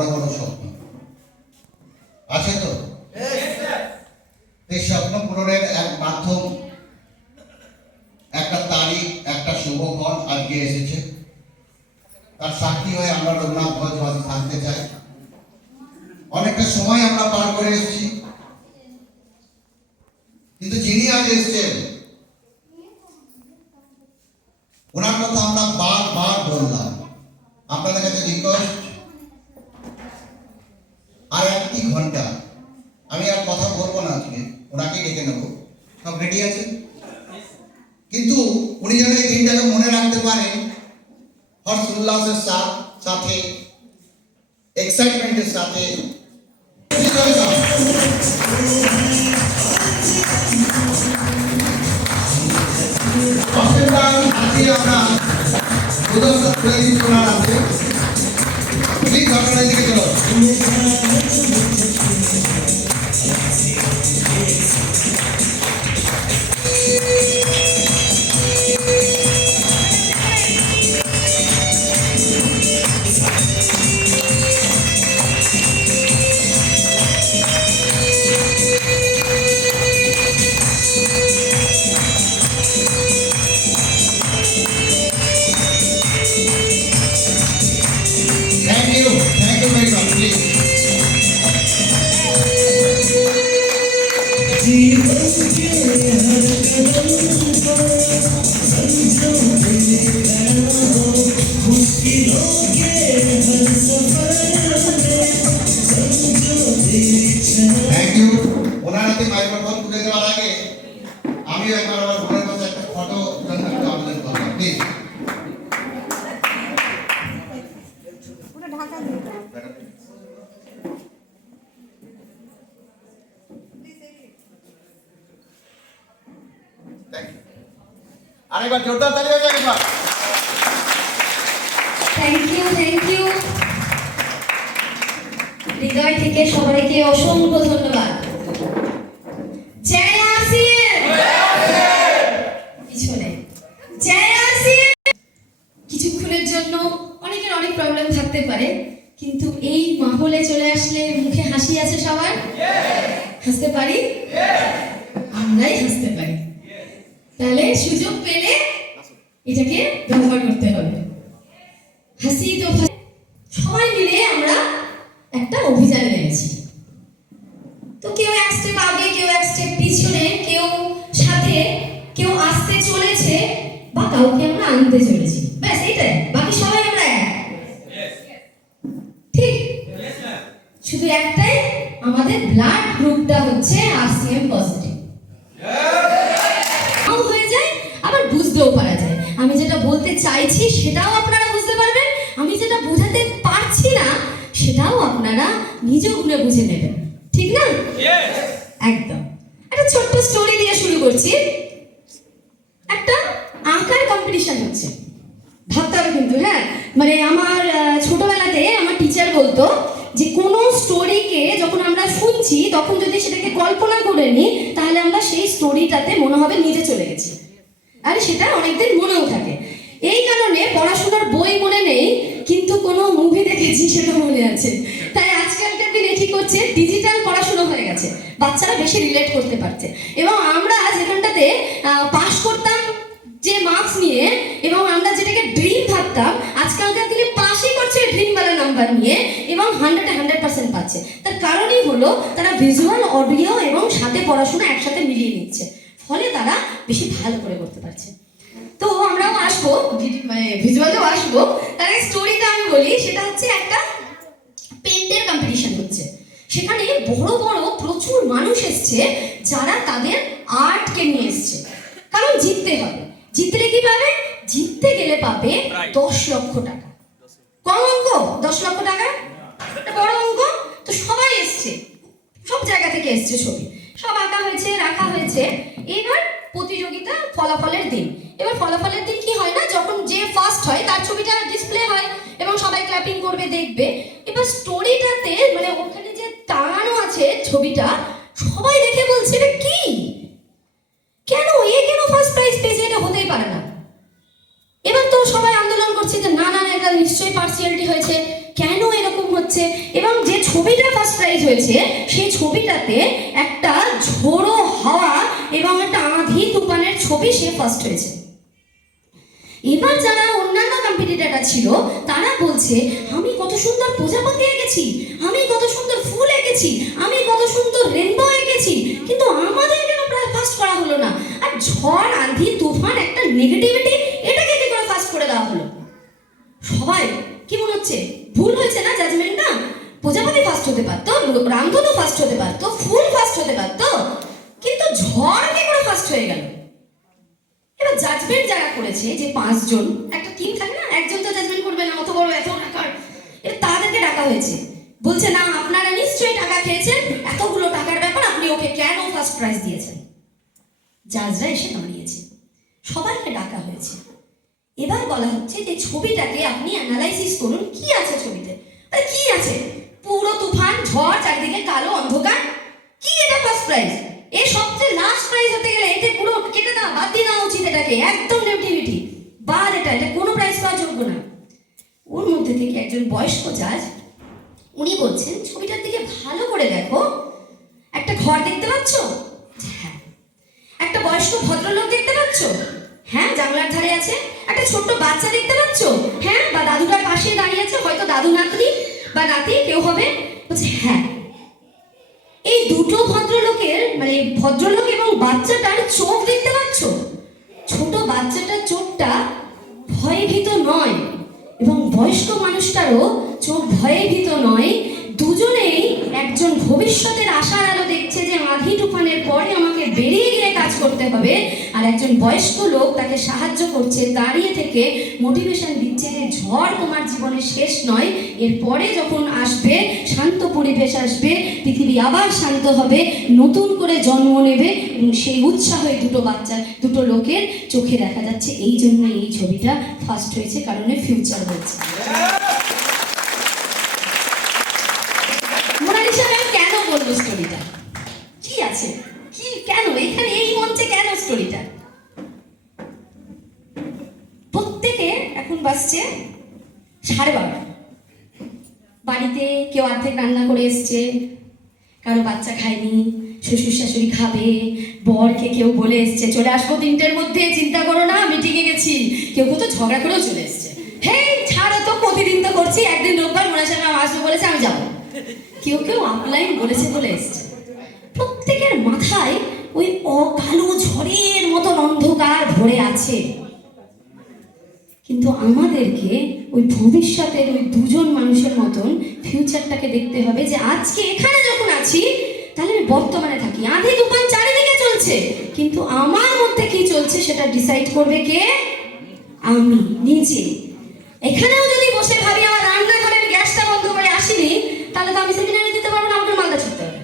বড় বড় স্বপ্ন আছে তো? এই স্বপ্ন পূরণের এক মাধ্যম, একটা তারিখ, একটা শুভক্ষণ আজকে এসেছে। তার সাক্ষী হয়ে আমরা রঘুনাথগঞ্জবাসী থাকতে চাই। অনেকটা সময় আমরা পার করে এসেছি, কিন্তু যিনি আজ এসেছেন ওনার কথা আমরা বারবার বললাম। আপনাদের কাছে রিকোয়েস্ট, আর একটি ঘন্টা আমি আর কথা বলবো না, আজকে ওনাকেই ডেকে নেবো। সব রেডি আছে? কিন্তু উনি যেন এই দিনটাকে মনে রাখতে পারেন হর্ষ উল্লাসের সাথে, এক্সাইটমেন্টের সাথে। প্লিজ আপনারা দিকে চলো। Thank you very much, please. Thank you. ওনার হাতে মাইক্রোফোন তুলে দেওয়ার আগে আমিও একবার আমার বোনের কাছে একটা ফটো আবেদন করলাম, প্লিজ। আরেকবার জোরদার তালি হয়ে যাক একবার। থ্যাংক ইউ হৃদয় থেকে সবাইকে অসংখ্য ধন্যবাদ। জয় আসিফ। পিছনে জয় আসিফ। কিছুক্ষণের জন্য অনেকের অনেক প্রবলেম থাকতে পারে, কিন্তু এই মাহলে চলে আসলে মুখে হাসি আছে সবার। হাসতে পারি, আমরাই হাসতে পারি। তাহলে সুযোগ পেলে এটাকে ব্যবহার করতে হবে। হাসি তো সবাই মিলে আমরা একটা অভিযানে নেমেছি। তো কেউ এক স্টেপ আগে, কেউ এক স্টেপ পিছনে, কেউ সাথে, কেউ আসতে চলেছে, বা কাউকে আমরা আনতে চলেছি। ব্যাস এইটাই, বাকি সবাই আমরা এক। ঠিক? শুধু একটাই, আমাদের ব্লাড গ্রুপটা হচ্ছে RCM পজিটিভ। আবার বুঝতেও পারা যায়। আমি যেটা বলতে চাইছি সেটাও আপনারা বুঝতে পারবেন, আমি যেটা বোঝাতে পারছি না সেটাও আপনারা নিজ গুণে বুঝে নেবেন। ঠিক না? একদম। একটা ছোট্ট স্টোরি দিয়ে শুরু করছি। একটা আঁকার কম্পিটিশন হচ্ছে, ভাবতে হবে কিন্তু। হ্যাঁ, মানে আমার ছোটবেলাতে আমার টিচার বলতো যে কোনো স্টোরিকে যখন আমরা শুনছি তখন যদি সেটাকে কল্পনা করে নিই তাহলে আমরা সেই স্টোরিটাতে মনে হবে নিজে চলে গেছি, আর সেটা অনেকদিন মনেও থাকে। এই কারণে পড়াশোনার বই মনে নেই, কিন্তু কোনো মুভি দেখেছি সেটা মনে আছে। তাই আজকালকার দিনে কি করছে, ডিজিটাল পড়াশোনা হয়ে গেছে, বাচ্চারা বেশি রিলেট করতে পারছে। এবং আমরা যেখানটাতে পাস করতাম যে মার্কস নিয়ে, এবং আমরা যেটাকে ড্রিম ভাবতাম, আজকালকার দিনে পাসই করছে ড্রিমওয়ালা নাম্বার নিয়ে, এবং 100% পাচ্ছে। তার কারণই হলো তারা ভিজুয়াল, অডিও এবং সাথে পড়াশোনা একসাথে মিলিয়ে নিচ্ছে, ফলে তারা বেশি ভালো করে করতে পারছে। তো আমরাও আসবো, ভিজুয়ালেও আসবো। তার স্টোরিটা আমি বলি, সেটা হচ্ছে একটা পেন্টের কম্পিটিশন হচ্ছে। সেখানে বড় বড় প্রচুর মানুষ এসছে যারা তাদের আর্টকে নিয়ে এসছে, কারণ জিততে হবে। জিতলে কি পাবে? জিততে গেলে পাবে 10 লক্ষ টাকা। কম অঙ্ক? 10 লক্ষ টাকা বড় অঙ্ক। তো সবাই এসছে, সব জায়গা থেকে এসছে, ছবি সব আঁকা হয়েছে, রাখা হয়েছে। এবার প্রতিযোগিতা ফলাফলের দিন। এবার ফলাফলের দিন কি হয় না, যখন যে ফার্স্ট হয় তার ছবিটা ডিসপ্লে হয় এবং সবাই ক্ল্যাপিং করবে, দেখবে। এবার স্টোরিটাতে মানে ওখানে যে টাঙানো আছে ছবিটা, সবাই দেখে বলছে এটা কি, কেন কেন ফার্স্ট প্রাইজ পেয়েছে, এটা হতেই পারে না। এবার তো সবাই আন্দোলন করছে যে না না, এটা নিশ্চয়ই পার্সিয়ালিটি হয়েছে, কেন এরকম হচ্ছে। হচ্ছে, এবং যে ছবিটা ফার্স্ট প্রাইজ হয়েছে সেই ছবিটাতে একটা ঝোড়ো হাওয়া এবং একটা আঁধি তুফানের ছবি সে ফার্স্ট হয়েছে। এবার যারা অন্যান্য কম্পিটিটররা ছিল তারা বলছে আমি কত সুন্দর প্রজাপতি এঁকেছি, আমি কত সুন্দর ফুল এঁকেছি, আমি কত সুন্দর রেনবো এঁকেছি, কিন্তু আমাদের কেন ফার্স্ট করা হলো না? আর ঝড় আঁধি তুফান একটা নেগেটিভিটি, এটাকে কি করে ফার্স্ট করে দেওয়া হলো? সবাই কি মনে হচ্ছে ভুল হয়েছে না জাজমেন্টটা? প্রজাপতি ফার্স্ট হতে পারতো, রামধনু ফার্স্ট হতে পারতো, ফুল ফার্স্ট হতে পারতো, কিন্তু ঝড় কি করে ফার্স্ট হয়ে গেল? এবার জাজমেন্ট যারা করেছে, যে 5 জন, একটা টিম থাকে না, একজন তো জাজমেন্ট করবে না, অত বড় এত টাকার, এবার তাদেরকে ডাকা হয়েছে। বলছে না আপনারা নিশ্চয়ই টাকা খেয়েছেন, এতগুলো টাকার ব্যাপার, আপনি ওকে কেন ফার্স্ট প্রাইজ দিয়েছেন? জাজরা এসে দাঁড়িয়েছে, সবাইকে ডাকা হয়েছে। এবার বলা হচ্ছে যে ছবিটাকে আপনি অ্যানালাইসিস করুন, কি আছে ছবিতে? আরে কি আছে? পুরো তুফান, ঝড়, চারিদিকে কালো অন্ধকার, কি এটা ফার্স্ট প্রাইজ? এর সবচেয়ে লাস্ট প্রাইজ হতে গেলে এটা পুরো কেটে দাও, বাদ দিয়ে দেওয়া উচিত, এটাকে একদম নেগেটিভিটি বাদ, এটা কোনো প্রাইজ পাওয়ার যোগ্য না। ওর মধ্যে থেকে একজন বয়স্ক জাজ, উনি বলছেন ছবিটার দিকে ভালো করে দেখো, একটা ঘর দেখতে পাচ্ছ? হ্যাঁ। একটা বয়স্ক ভদ্রলোক দেখতে পাচ্ছ? হ্যাঁ, জানলার ধারে আছে। একটা ছোট্ট বাচ্চা দেখতে পাচ্ছ? হ্যাঁ, বা দাদুটার পাশে দাঁড়িয়ে আছে, হয়তো দাদু নাতনি বা নাতি কেউ হবে। বলছে হ্যাঁ। এই দুটো ভদ্রলোকের, মানে ভদ্রলোক এবং বাচ্চাটার চোখ দেখতে পাচ্ছ? ছোট বাচ্চাটার চোখটা ভয়ভীত নয়, এবং বয়স্ক মানুষটারও চোখ ভয়ভীত নয়। দুজনেই একজন ভবিষ্যতের আশার আলো দেখছে যে আঁধি তুফানের পরে আমাকে বেরিয়ে গিয়ে কাজ করতে হবে, আর একজন বয়স্ক লোক তাকে সাহায্য করছে, দাঁড়িয়ে থেকে মোটিভেশন দিচ্ছে যে ঝড় তোমার জীবনে শেষ নয়, এরপরে যখন আসবে শান্ত পরিবেশ আসবে, পৃথিবী আবার শান্ত হবে, নতুন করে জন্ম নেবে, এবং সেই উৎসাহ দুটো লোকের চোখে দেখা যাচ্ছে। এই জন্য এই ছবিটা ফার্স্ট হয়েছে, কারণে ফিউচার হয়েছে। মোনালিসা ম্যাম কেন বলবো স্টোরিটা? কি আছে, কি কেন এখানে এই মঞ্চে কেন স্টোরিটা? প্রত্যেকে এখন বাসছে 12:30, বাড়িতে কেউ অর্ধেক রান্না করে এসছে, কারো বাচ্চা খায়নি, শ্বশুর শাশুড়ি খাবে, বরকে কেউ বলে এসছে চলে আসবো 3টের মধ্যে, চিন্তা করো না মিটিংয়ে গেছি, কেউ তো ঝগড়া করেও চলে এসছে, হে ছাড়ো তো, প্রতিদিন তো করছি, একদিন রোববার মোনালিসা ম্যাম আসবে বলেছে আমি যাবো, কেউ কেউ আপলাইন বলেছে বলে এসছে। প্রত্যেকের মাথায় ওই অকালো ঝড়ের মতন অন্ধকার ভরে আছে, কিন্তু আমাদেরকে ওই ভবিষ্যতের ওই 2 জন মানুষের মতন ফিউচারটাকে দেখতে হবে, যে আজকে এখানে যখন আছি তাহলে আমি বর্তমানে থাকি। আঁধি তুফান চারিদিকে চলছে, কিন্তু আমার মধ্যে কি চলছে সেটা ডিসাইড করবে কে? আমি নিজে। এখানেও যদি বসে ভাবি আমার রান্নাঘরের গ্যাসটা বন্ধ করে আসিনি, তাহলে তো আমি সেমিনারে দিতে পারবো না, আমাকে মালদা ছুটতে হবে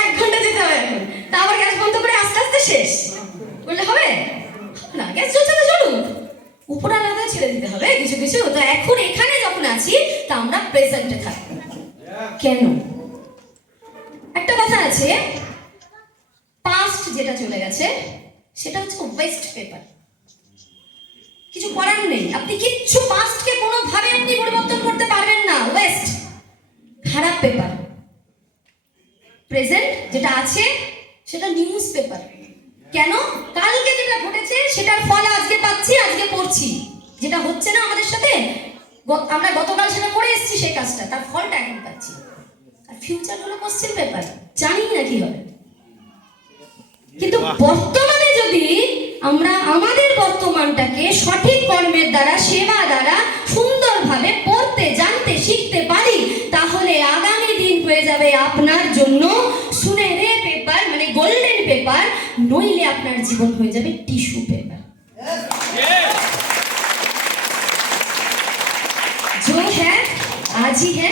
1 ঘন্টা যেতে হবে, তা আবার গ্যাস বন্ধ করে আস্তে আস্তে শেষ বললে হবে না? গ্যাস চলছে তো চলুক, উপর আলাদা ছেড়ে দিতে হবে কিছু কিছু। তো এখন এখানে যখন আছি তা আমরা প্রেজেন্টে থাকবো। কেন? একটা কথা আছে, পাস্ট যেটা চলে গেছে সেটা হচ্ছে ওয়েস্ট পেপার, কিছু করার নেই, আপনি কিচ্ছু পাস্টকে কোনোভাবে আপনি পরিবর্তন করতে পারবেন না, ওয়েস্ট, খারাপ পেপার। প্রেজেন্ট যেটা আছে সেটা নিউজ পেপার। কেন? কালকে যেটা ঘটেছে সেটার ফল আজকে পাচ্ছি, আজকে পড়ছি, যেটা হচ্ছে না আমাদের সাথে, আমরা গতকাল সেটা করে এসেছি সেই কাজটা, তার ফলটা এখন পাচ্ছি। আর ফিউচার হলো কোশ্চেন পেপার, জানি না কি হবে। কিন্তু বর্তমানে যদি আমরা আমাদের বর্তমানটাকে সঠিক কর্মের দ্বারা, সেবা দ্বারা সুন্দরভাবে পড়তে, জানতে, শিখতে পারি, তাহলে আগামী দিন হয়ে যাবে আপনার জন্য সুনেরে পেপার, মানে গোল্ডেন পেপার, নইলে আপনার জীবন হয়ে যাবে টিস্যু পেপার। जो है आज ही है,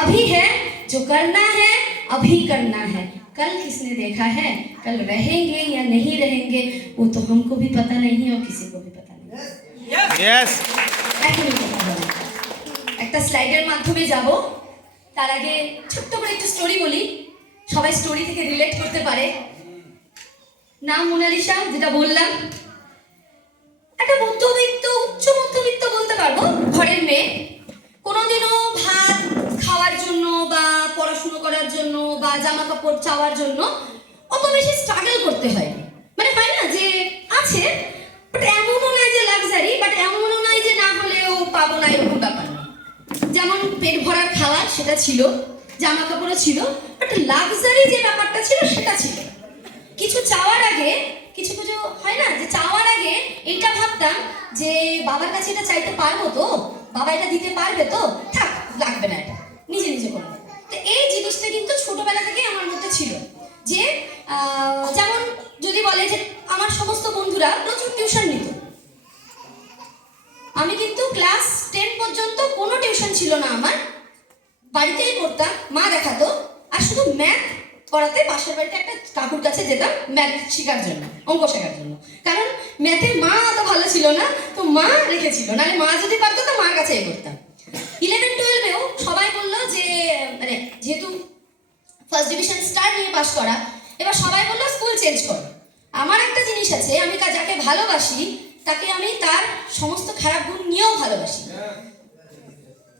अभी है, जो करना है अभी करना है, कल किसने देखा है, कल रहेंगे या नहीं रहेंगे वो तो हमको भी पता नहीं है और किसी को भी पता नहीं। यस, এখনই কথা বলি, একটা স্লাইডের মাধ্যমে যাব। তার আগে ছোট্ট করে একটু স্টোরি বলি, সবাই স্টোরি থেকে রিলেট করতে পারে। নাম মোনালিসা, যেটা বললাম, একটা মধ্যবিত্ত, উচ্চ মধ্যবিত্ত বলতে পারবো ঘরের মেয়ে, কোনোদিনও চাওয়ার জন্য অত বেশি স্ট্রাগল করতে হয়নি। মানে হয় না যে আছে, বাট এমনও নয় যে লাক্সারি, বাট এমনও নয় যে না হলেও পাবো না, এরকম ব্যাপার না। যেমন পেট ভরার খাওয়া সেটা ছিল, জামা কাপড়ও ছিল, বাট লাক্সারি যে ব্যাপারটা ছিল সেটা ছিল। কিছু চাওয়ার আগে কিছু কিছু হয় না যে চাওয়ার আগে এইটা ভাবতাম যে বাবার কাছে এটা চাইতে পারবো তো, বাবা এটা দিতে পারবে তো, থাক লাগবে না, এটা নিজে নিজে করবো। তো এই জিনিসটা কিন্তু ছোটবেলা থেকে আমার মধ্যে ছিল যে যেমন যদি বলে যে আমার সমস্ত বন্ধুরা প্রচুর টিউশন নিত, আমি কিন্তু ক্লাস 10 পর্যন্ত কোনো টিউশন ছিল না আমার, বাড়িতেই পড়তাম, মা দেখাতো। আর শুধু ম্যাথ পড়াতে পাশের বাড়িতে একটা কাকুর কাছে যেতাম ম্যাথ শেখার জন্য, অঙ্ক শেখার জন্য, কারণ ম্যাথে মা অত ভালো ছিল না, তো মা রেখেছিল, নাহলে মা যদি পারতো তো মার কাছেই করতাম। 11-12-এও সবাই বললো যে মানে যেহেতু ফার্স্ট ডিভিশন স্টার নিয়ে পাস করা, এবার সবাই বললো স্কুল চেঞ্জ কর। আমার একটা জিনিস আছে, আমি যাকে ভালোবাসি তাকে আমি তার সমস্ত খারাপ গুণ নিয়েও ভালোবাসি।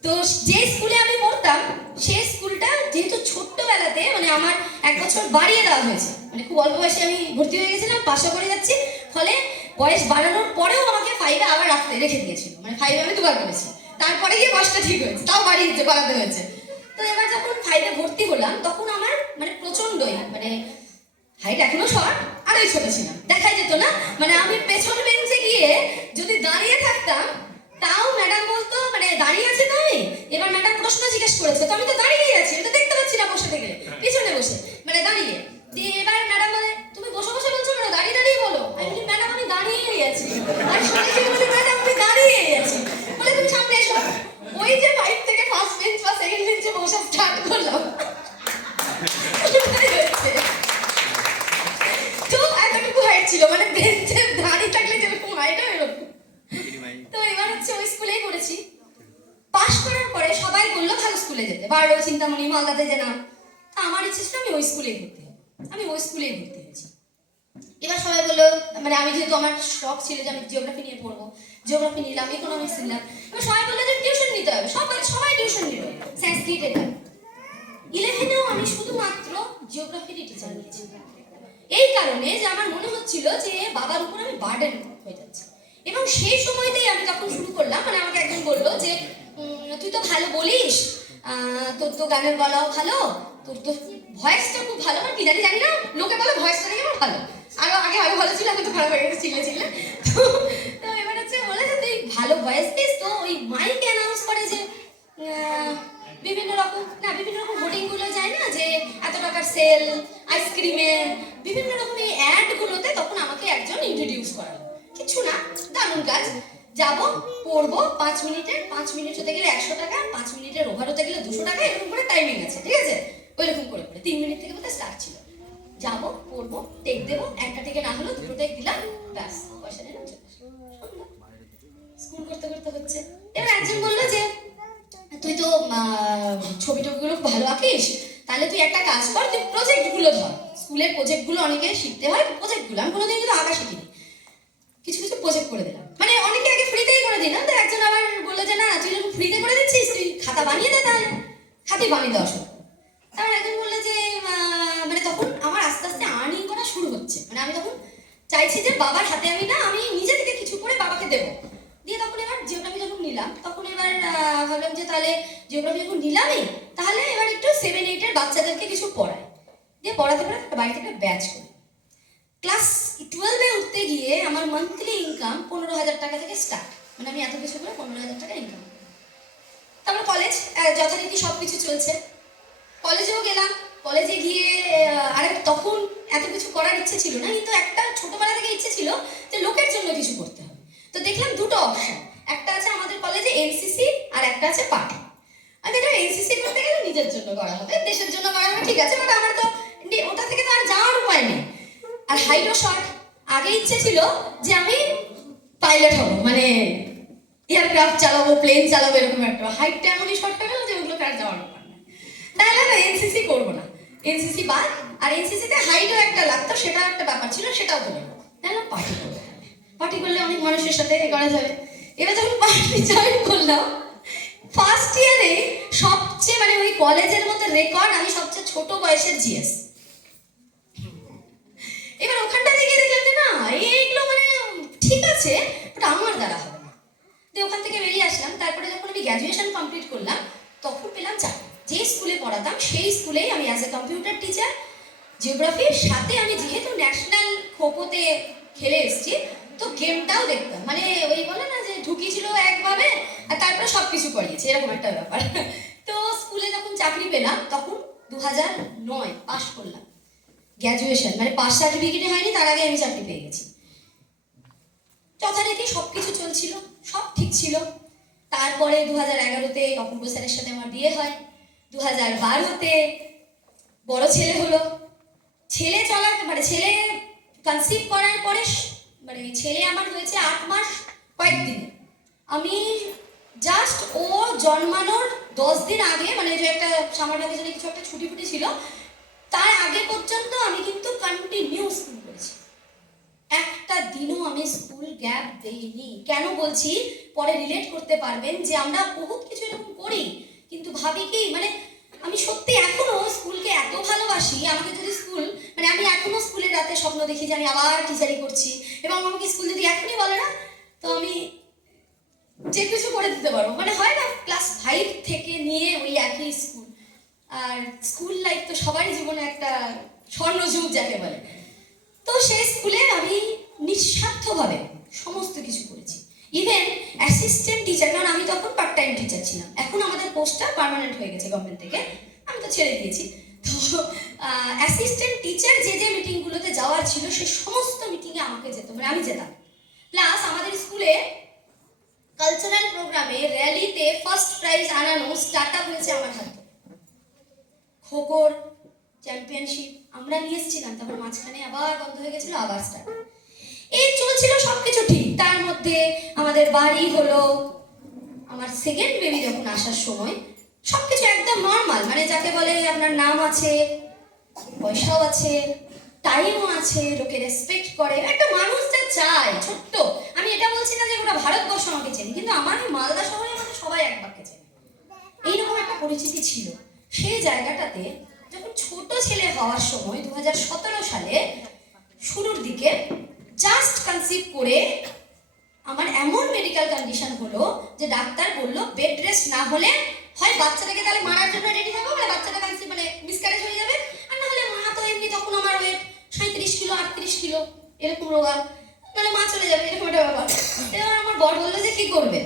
তো যে স্কুলে আমি পড়তাম সেই স্কুলটা যেহেতু ছোট্টবেলাতে মানে আমার 1 বছর বাড়িয়ে দেওয়া হয়েছে, মানে খুব অল্প বয়সে আমি ভর্তি হয়ে গেছিলাম, পাশে করে যাচ্ছি, ফলে বয়স বাড়ানোর পরেও আমাকে 5-এ আবার রেখে দিয়েছিল, মানে 5-এ আমি দুবার করেছি, তারপরে গিয়ে বয়সটা ঠিক হয়েছে, তাও বাড়াতে হয়েছে। তো এবার যখন 5-এ ভর্তি হলাম তখন আমার মানে প্রচন্ডই মানে হাইট এখনো শর্ট, আরই ছোট ছিলাম, দেখাই যেত না। মানে আমি পেছন বেঞ্চে গিয়ে যদি দাঁড়িয়ে থাকতাম তাও ম্যাডাম বলতো মানে দাঁড়িয়ে আছে তো আমি, এবার ম্যাডাম প্রশ্ন জিজ্ঞেস করেছে, তো আমি তো দাঁড়িয়েই আছি, আমি তো দেখতে পাচ্ছি না বসে থেকে, পিছনে বসে মানে দাঁড়িয়ে। দিয়ে এবার ম্যাডাম বলে তুমি বসে বসে বলছো কেন, দাঁড়িয়ে দাঁড়িয়ে বলো। আমি বলি ম্যাডাম আমি দাঁড়িয়েই আছি, আর শুনেছি বলি ম্যাডাম আমি দাঁড়িয়েই আছি। বলে তুমি সামনে এসো। ওই যে 5 থেকে ফার্স্ট বেঞ্চ বা সেকেন্ড বেঞ্চে বসে স্টার্ট করলাম, ওটাই হয়েছে। তো এতটুকু হাইট ছিল, মানে বেঞ্চে দাঁড়িয়ে থাকলে যেরকম হাইট হয় এরকম। তো এবার হচ্ছে ওই স্কুলেই পড়েছি। পাশ করার পরে সবাই বললো ভালো স্কুলে যেতে, বারো চিন্তামণি মালদাতে যে নাম। তা আমার ইচ্ছে ছিল আমি ওই স্কুলেই ভর্তি হব, আমি ওই স্কুলেই ভর্তি হয়েছি। এবার সবাই বললো মানে আমি যেহেতু আমার শখ ছিল যে আমি জিওগ্রাফি নিয়ে পড়বো, জিওগ্রাফি নিলাম, ইকোনমিক্স নিলাম। এবার সবাই বললো যে টিউশন নিতে হবে, সবাই টিউশন নিল, সংস্কৃত এটা। 11-এও আমি শুধুমাত্র জিওগ্রাফিরই টিচার নিয়েছি, এই কারণে যে আমার মনে হচ্ছিল যে বাবার উপর আমি বার্ডেন হয়ে যাচ্ছে। এবং সেই সময়তেই আমি যখন শুরু করলাম মানে আমাকে একজন বললো যে তুই তো ভালো বলিস, তোর তো গানের গলাও ভালো, তোর তো ভয়েসটা খুব ভালো, মানে কি জানি না, লোকে বলে ভয়েসটা নাকি আমার ভালো, আগে ভালো ছিল, এখন তো খারাপ হয়ে গেছে, চিল্লে। তো এবার হচ্ছে বলে যে তুই ভালো ভয়েস দিস, তো ওই মাইকে অ্যানাউন্স করে যে বিভিন্ন রকম হোর্ডিং গুলো যায় না যে এত টাকার সেল, আইসক্রিমের বিভিন্ন রকম এই অ্যাড গুলোতে, তখন আমাকে একজন ইন্ট্রোডিউস করালো। কিছু না, দারুণ কাজ, যাবো পড়বো 5 মিনিটের, 5 মিনিট হতে গেলে 100 টাকা, 5 মিনিটের ওভার হতে গেলে 200 টাকা, এরকম করে টাইমিং আছে, ঠিক আছে? ওইরকম করে 3 মিনিট থেকে বোধহয় স্টার্ট ছিল। যাবো পড়বো, টেক দেবো, একটা থেকে না হলো 2টো টেক দিলাম, ব্যাস পয়সা নিলাম, স্কুল করতে হচ্ছে। এবার একজন বললো যে তুই তো ছবি টবিগুলো ভালো আঁকিস, তাহলে তুই একটা কাজ কর, তুই প্রজেক্টগুলো ধর, স্কুলের প্রজেক্টগুলো অনেকে শিখতে হয়, প্রজেক্টগুলো আমি কোনোদিন কিন্তু আঁকা শিখিনি, কিছু প্রজেক্ট করে দিলাম, মানে অনেকে আগে ফ্রিতেই করে দিলাম। তো একজন আবার বললো যে না তুই যখন ফ্রিতে করে দিচ্ছিস তুই খাতা বানিয়ে দে, তাহলে খাতাই বানিয়ে দেওয়া শুরু। তারপর একজন বললো যে মানে তখন আমার আস্তে আস্তে আর্নিং করা শুরু হচ্ছে, মানে আমি তখন চাইছি যে বাবার হাতে আমি না, আমি নিজে থেকে কিছু করে বাবাকে দেবো। দিয়ে তখন এবার জিওগ্রাফি যখন নিলাম, তখন এবার ভাবলাম যে তাহলে জিওগ্রাফি যখন নিলামই, তাহলে এবার একটু 7-8-এর বাচ্চাদেরকে কিছু পড়াই, দিয়ে পড়াতে বাড়িতে একটা ব্যাচ করি। ক্লাস 12-এ উঠতে গিয়ে আমার মান্থলি ইনকাম 15,000 টাকা থেকে স্টার্ট, মানে আমি এত কিছু করে 15,000 টাকা ইনকাম। তারপর কলেজ যথারীতি সব কিছু চলছে, কলেজেও গেলাম, কলেজে গিয়ে তখন এত কিছু করার ইচ্ছে ছিল না, কিন্তু একটা ছোটবেলা থেকে ইচ্ছে ছিল যে লোকের জন্য কিছু করতে হবে। তো দেখলাম দুটো অপশন, একটা আছে আমাদের কলেজে এনসিসি আর একটা আছে পার্টি। আমি দেখলাম এনসিসি করতে গেলে নিজের জন্য করা হবে, দেশের জন্য করা হবে, ঠিক আছে, বাট আমার তো ওটা থেকে তো আর যাওয়ার উপায় নেই। আর হাইটও শর্ট, আগে ইচ্ছে ছিল যে আমি পাইলট হব, মানে এয়ারক্রাফট চালাবো, প্লেন চালাবো, এরকম একটা। হাইটটা এমনই শর্ট হয়ে গেল যে ওগুলো আর যাওয়ার উপায় নেই, তাহলে না এনসিসি করবো না, এনসিসি বাদ। আর এনসিসিতে হাইটও একটা লাগতো, সেটা একটা ব্যাপার ছিল, সেটাও করবো না, তাহলে পার্টি করবো, পার্টি করলে অনেক মানুষের সাথে করা যাবে। এবার যখন পার্টি জয়েন করলাম, ফার্স্ট ইয়ারে সবচেয়ে মানে ওই কলেজের মধ্যে রেকর্ড, আমি সবচেয়ে ছোট বয়সের জিএস, এবার ওখানটা গিয়ে দেখলাম যে না এইগুলো মানে ঠিক আছে, বাট আমার দ্বারা হবে না। দিয়ে ওখান থেকে বেরিয়ে আসলাম। তারপরে যখন আমি গ্র্যাজুয়েশন কমপ্লিট করলাম তখন পেলাম চাকরি। যে স্কুলে পড়াতাম সেই স্কুলেই আমি অ্যাজ এ কম্পিউটার টিচার, জিওগ্রাফির সাথে আমি যেহেতু ন্যাশনাল খোখোতে খেলে এসেছি তো গেমটাও দেখতাম। মানে ওই বলে না যে ঢুকিয়েছিল একভাবে আর তারপরে সব কিছু করিয়েছে, এরকম একটা ব্যাপার। তো স্কুলে যখন চাকরি পেলাম তখন 2009 পাশ করলাম গ্র্যাজুয়েশন, মানে পাস সার্টিফিকেটে হয়নি, তার আগে আমি চাকরি পেয়ে গেছি। যথারীতি সব কিছু চলছিল, সব ঠিক ছিল। তারপরে 2011-তে অপূর্ব স্যারের সাথে আমার বিয়ে হয়। 2012-তে বড় ছেলে হলো। ছেলে কনসিভ করার পরে মানে ছেলে আমার হয়েছে 8 মাস কয়েকদিনে। আমি জাস্ট ও জন্মানোর 10 দিন আগে, মানে যে একটা সামার ভ্যাকেশনে কিছু একটা ছুটি ফুটি ছিল, তার আগে পর্যন্ত আমি কিন্তু কন্টিনিউ স্কুল করেছি। একটা দিনও আমি স্কুল গ্যাপ দেইনি। কেন বলছি পরে রিলেট করতে পারবেন যে আমরা বহুত কিছু এরকম করি, কিন্তু ভাবি কি মানে আমি সত্যি এখনো স্কুলকে এত ভালোবাসি। আমাকে যদি স্কুল মানে আমি এখনো স্কুলের রাতে স্বপ্ন দেখি যে আমি আবার টিচারি করছি, এবং আমাকে স্কুল যদি এখনই বলে না তো আমি যে কিছু করে দিতে পারবো। মানে হয় না ক্লাস 5 থেকে নিয়ে ওই একই স্কুল। আর স্কুল লাইফ তো সবারই জীবনে একটা স্বর্ণযুগ যাকে বলে। তো সেই স্কুলে আমি নিঃস্বার্থভাবে সমস্ত কিছু করেছি। ইভেন অ্যাসিস্ট্যান্ট টিচার, কারণ আমি তখন পার্ট টাইম টিচার ছিলাম, এখন আমাদের পোস্টটা পার্মানেন্ট হয়ে গেছে গভর্নমেন্ট থেকে, আমি তো ছেড়ে দিয়েছি। তো অ্যাসিস্ট্যান্ট টিচার যে যে মিটিংগুলোতে যাওয়ার ছিল সে সমস্ত মিটিংয়ে আমাকে যেত, মানে আমি যেতাম। প্লাস আমাদের স্কুলে কালচারাল প্রোগ্রামে র্যালিতে ফার্স্ট প্রাইজ আনানো স্টার্ট আপ হয়েছে আমার হাতে। খোখোর চ্যাম্পিয়নশিপ আমরা নিয়ে এসেছিলাম, তারপর মাঝখানে আবার বন্ধ হয়ে গেছিল, আবার স্টার্ট। এই চলছিল সবকিছু ঠিক। তার মধ্যে আমাদের বাড়ি হলো, আমার সেকেন্ড বেবি যখন আসার সময় সবকিছু একদম নর্মাল, মানে যাকে বলে আপনার নাম আছে, পয়সাও আছে, টাইমও আছে, লোকে রেসপেক্ট করে, একটা মানুষ যা চায় ছোট্ট। আমি এটা বলছি না যে গোটা ভারতবর্ষ আমাকে চেনে, কিন্তু আমার এই মালদা শহরে আমাদের সবাই এক বাক্যে চেনে, এইরকম একটা পরিচিতি ছিল। সেই জায়গাটাতে যখন ছোট ছেলে হওয়ার সময় 2017 সালে শুরুর দিকে জাস্ট কনসিভ করে আমার এমন মেডিকেল কন্ডিশন হলো যে ডাক্তার বলল বেড রেস্ট না হলে হয় বাচ্চাটাকে তাহলে মারার জন্য রেডি থাকবো, মানে বাচ্চাটা কনসিভ মানে মিসক্যারেজ হয়ে যাবে, আর না হলে মা তো এমনি তখন আমার ওয়েট 37 কিলো 38 কিলো এরকম রোগা, মানে মা চলে যাবে, এরকম একটা ব্যাপার। এবার আমার বর বললো যে কি করবে,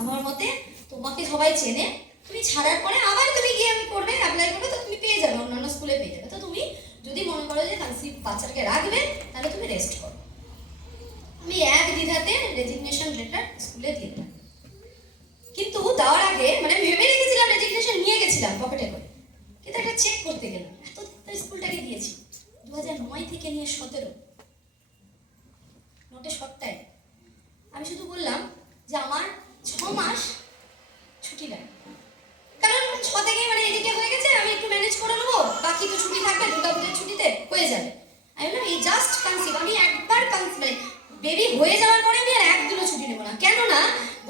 আমার মতে তোমাকে সবাই চেনে, তুমি ছাড়ার পরে আবার তুমি গিয়ে আমি করবে অ্যাপ্লাই করবে, তো তুমি পেয়ে যাবে, অন্যান্য স্কুলে পেয়ে যাবে। তো তুমি যদি মনে করো যে কনসিভ বাচ্চাটাকে রাখবে তাহলে তুমি রেস্ট করো। আমি এক দ্বিধাতে রেজিগনেশন লেটার স্কুলে দিয়ে দিলাম। কিন্তু দেওয়ার আগে মানে ভেবে রেখেছিলাম, রেজিগনেশন নিয়ে গেছিলাম পকেটে করে, কিন্তু একটা চেক করতে গেলাম। এত স্কুলটাকে দিয়েছি 2009 থেকে নিয়ে 17 নোটে সপ্তাহে। আমি শুধু বললাম যে আমার 6 মাস ছুটি লাগবে, কারণ 6 থেকে মানে এদিকে হয়ে গেছে, আমি একটু ম্যানেজ করে নেবো, বাকি তো ছুটি থাকবে, দুর্গাপূজার ছুটিতে হয়ে যাবে। আমি বললাম এই জাস্ট কনসিভ, আমি একবার মানে বেবি হয়ে যাওয়ার পরে আমি আর একদিনও ছুটি নেবো না। কেননা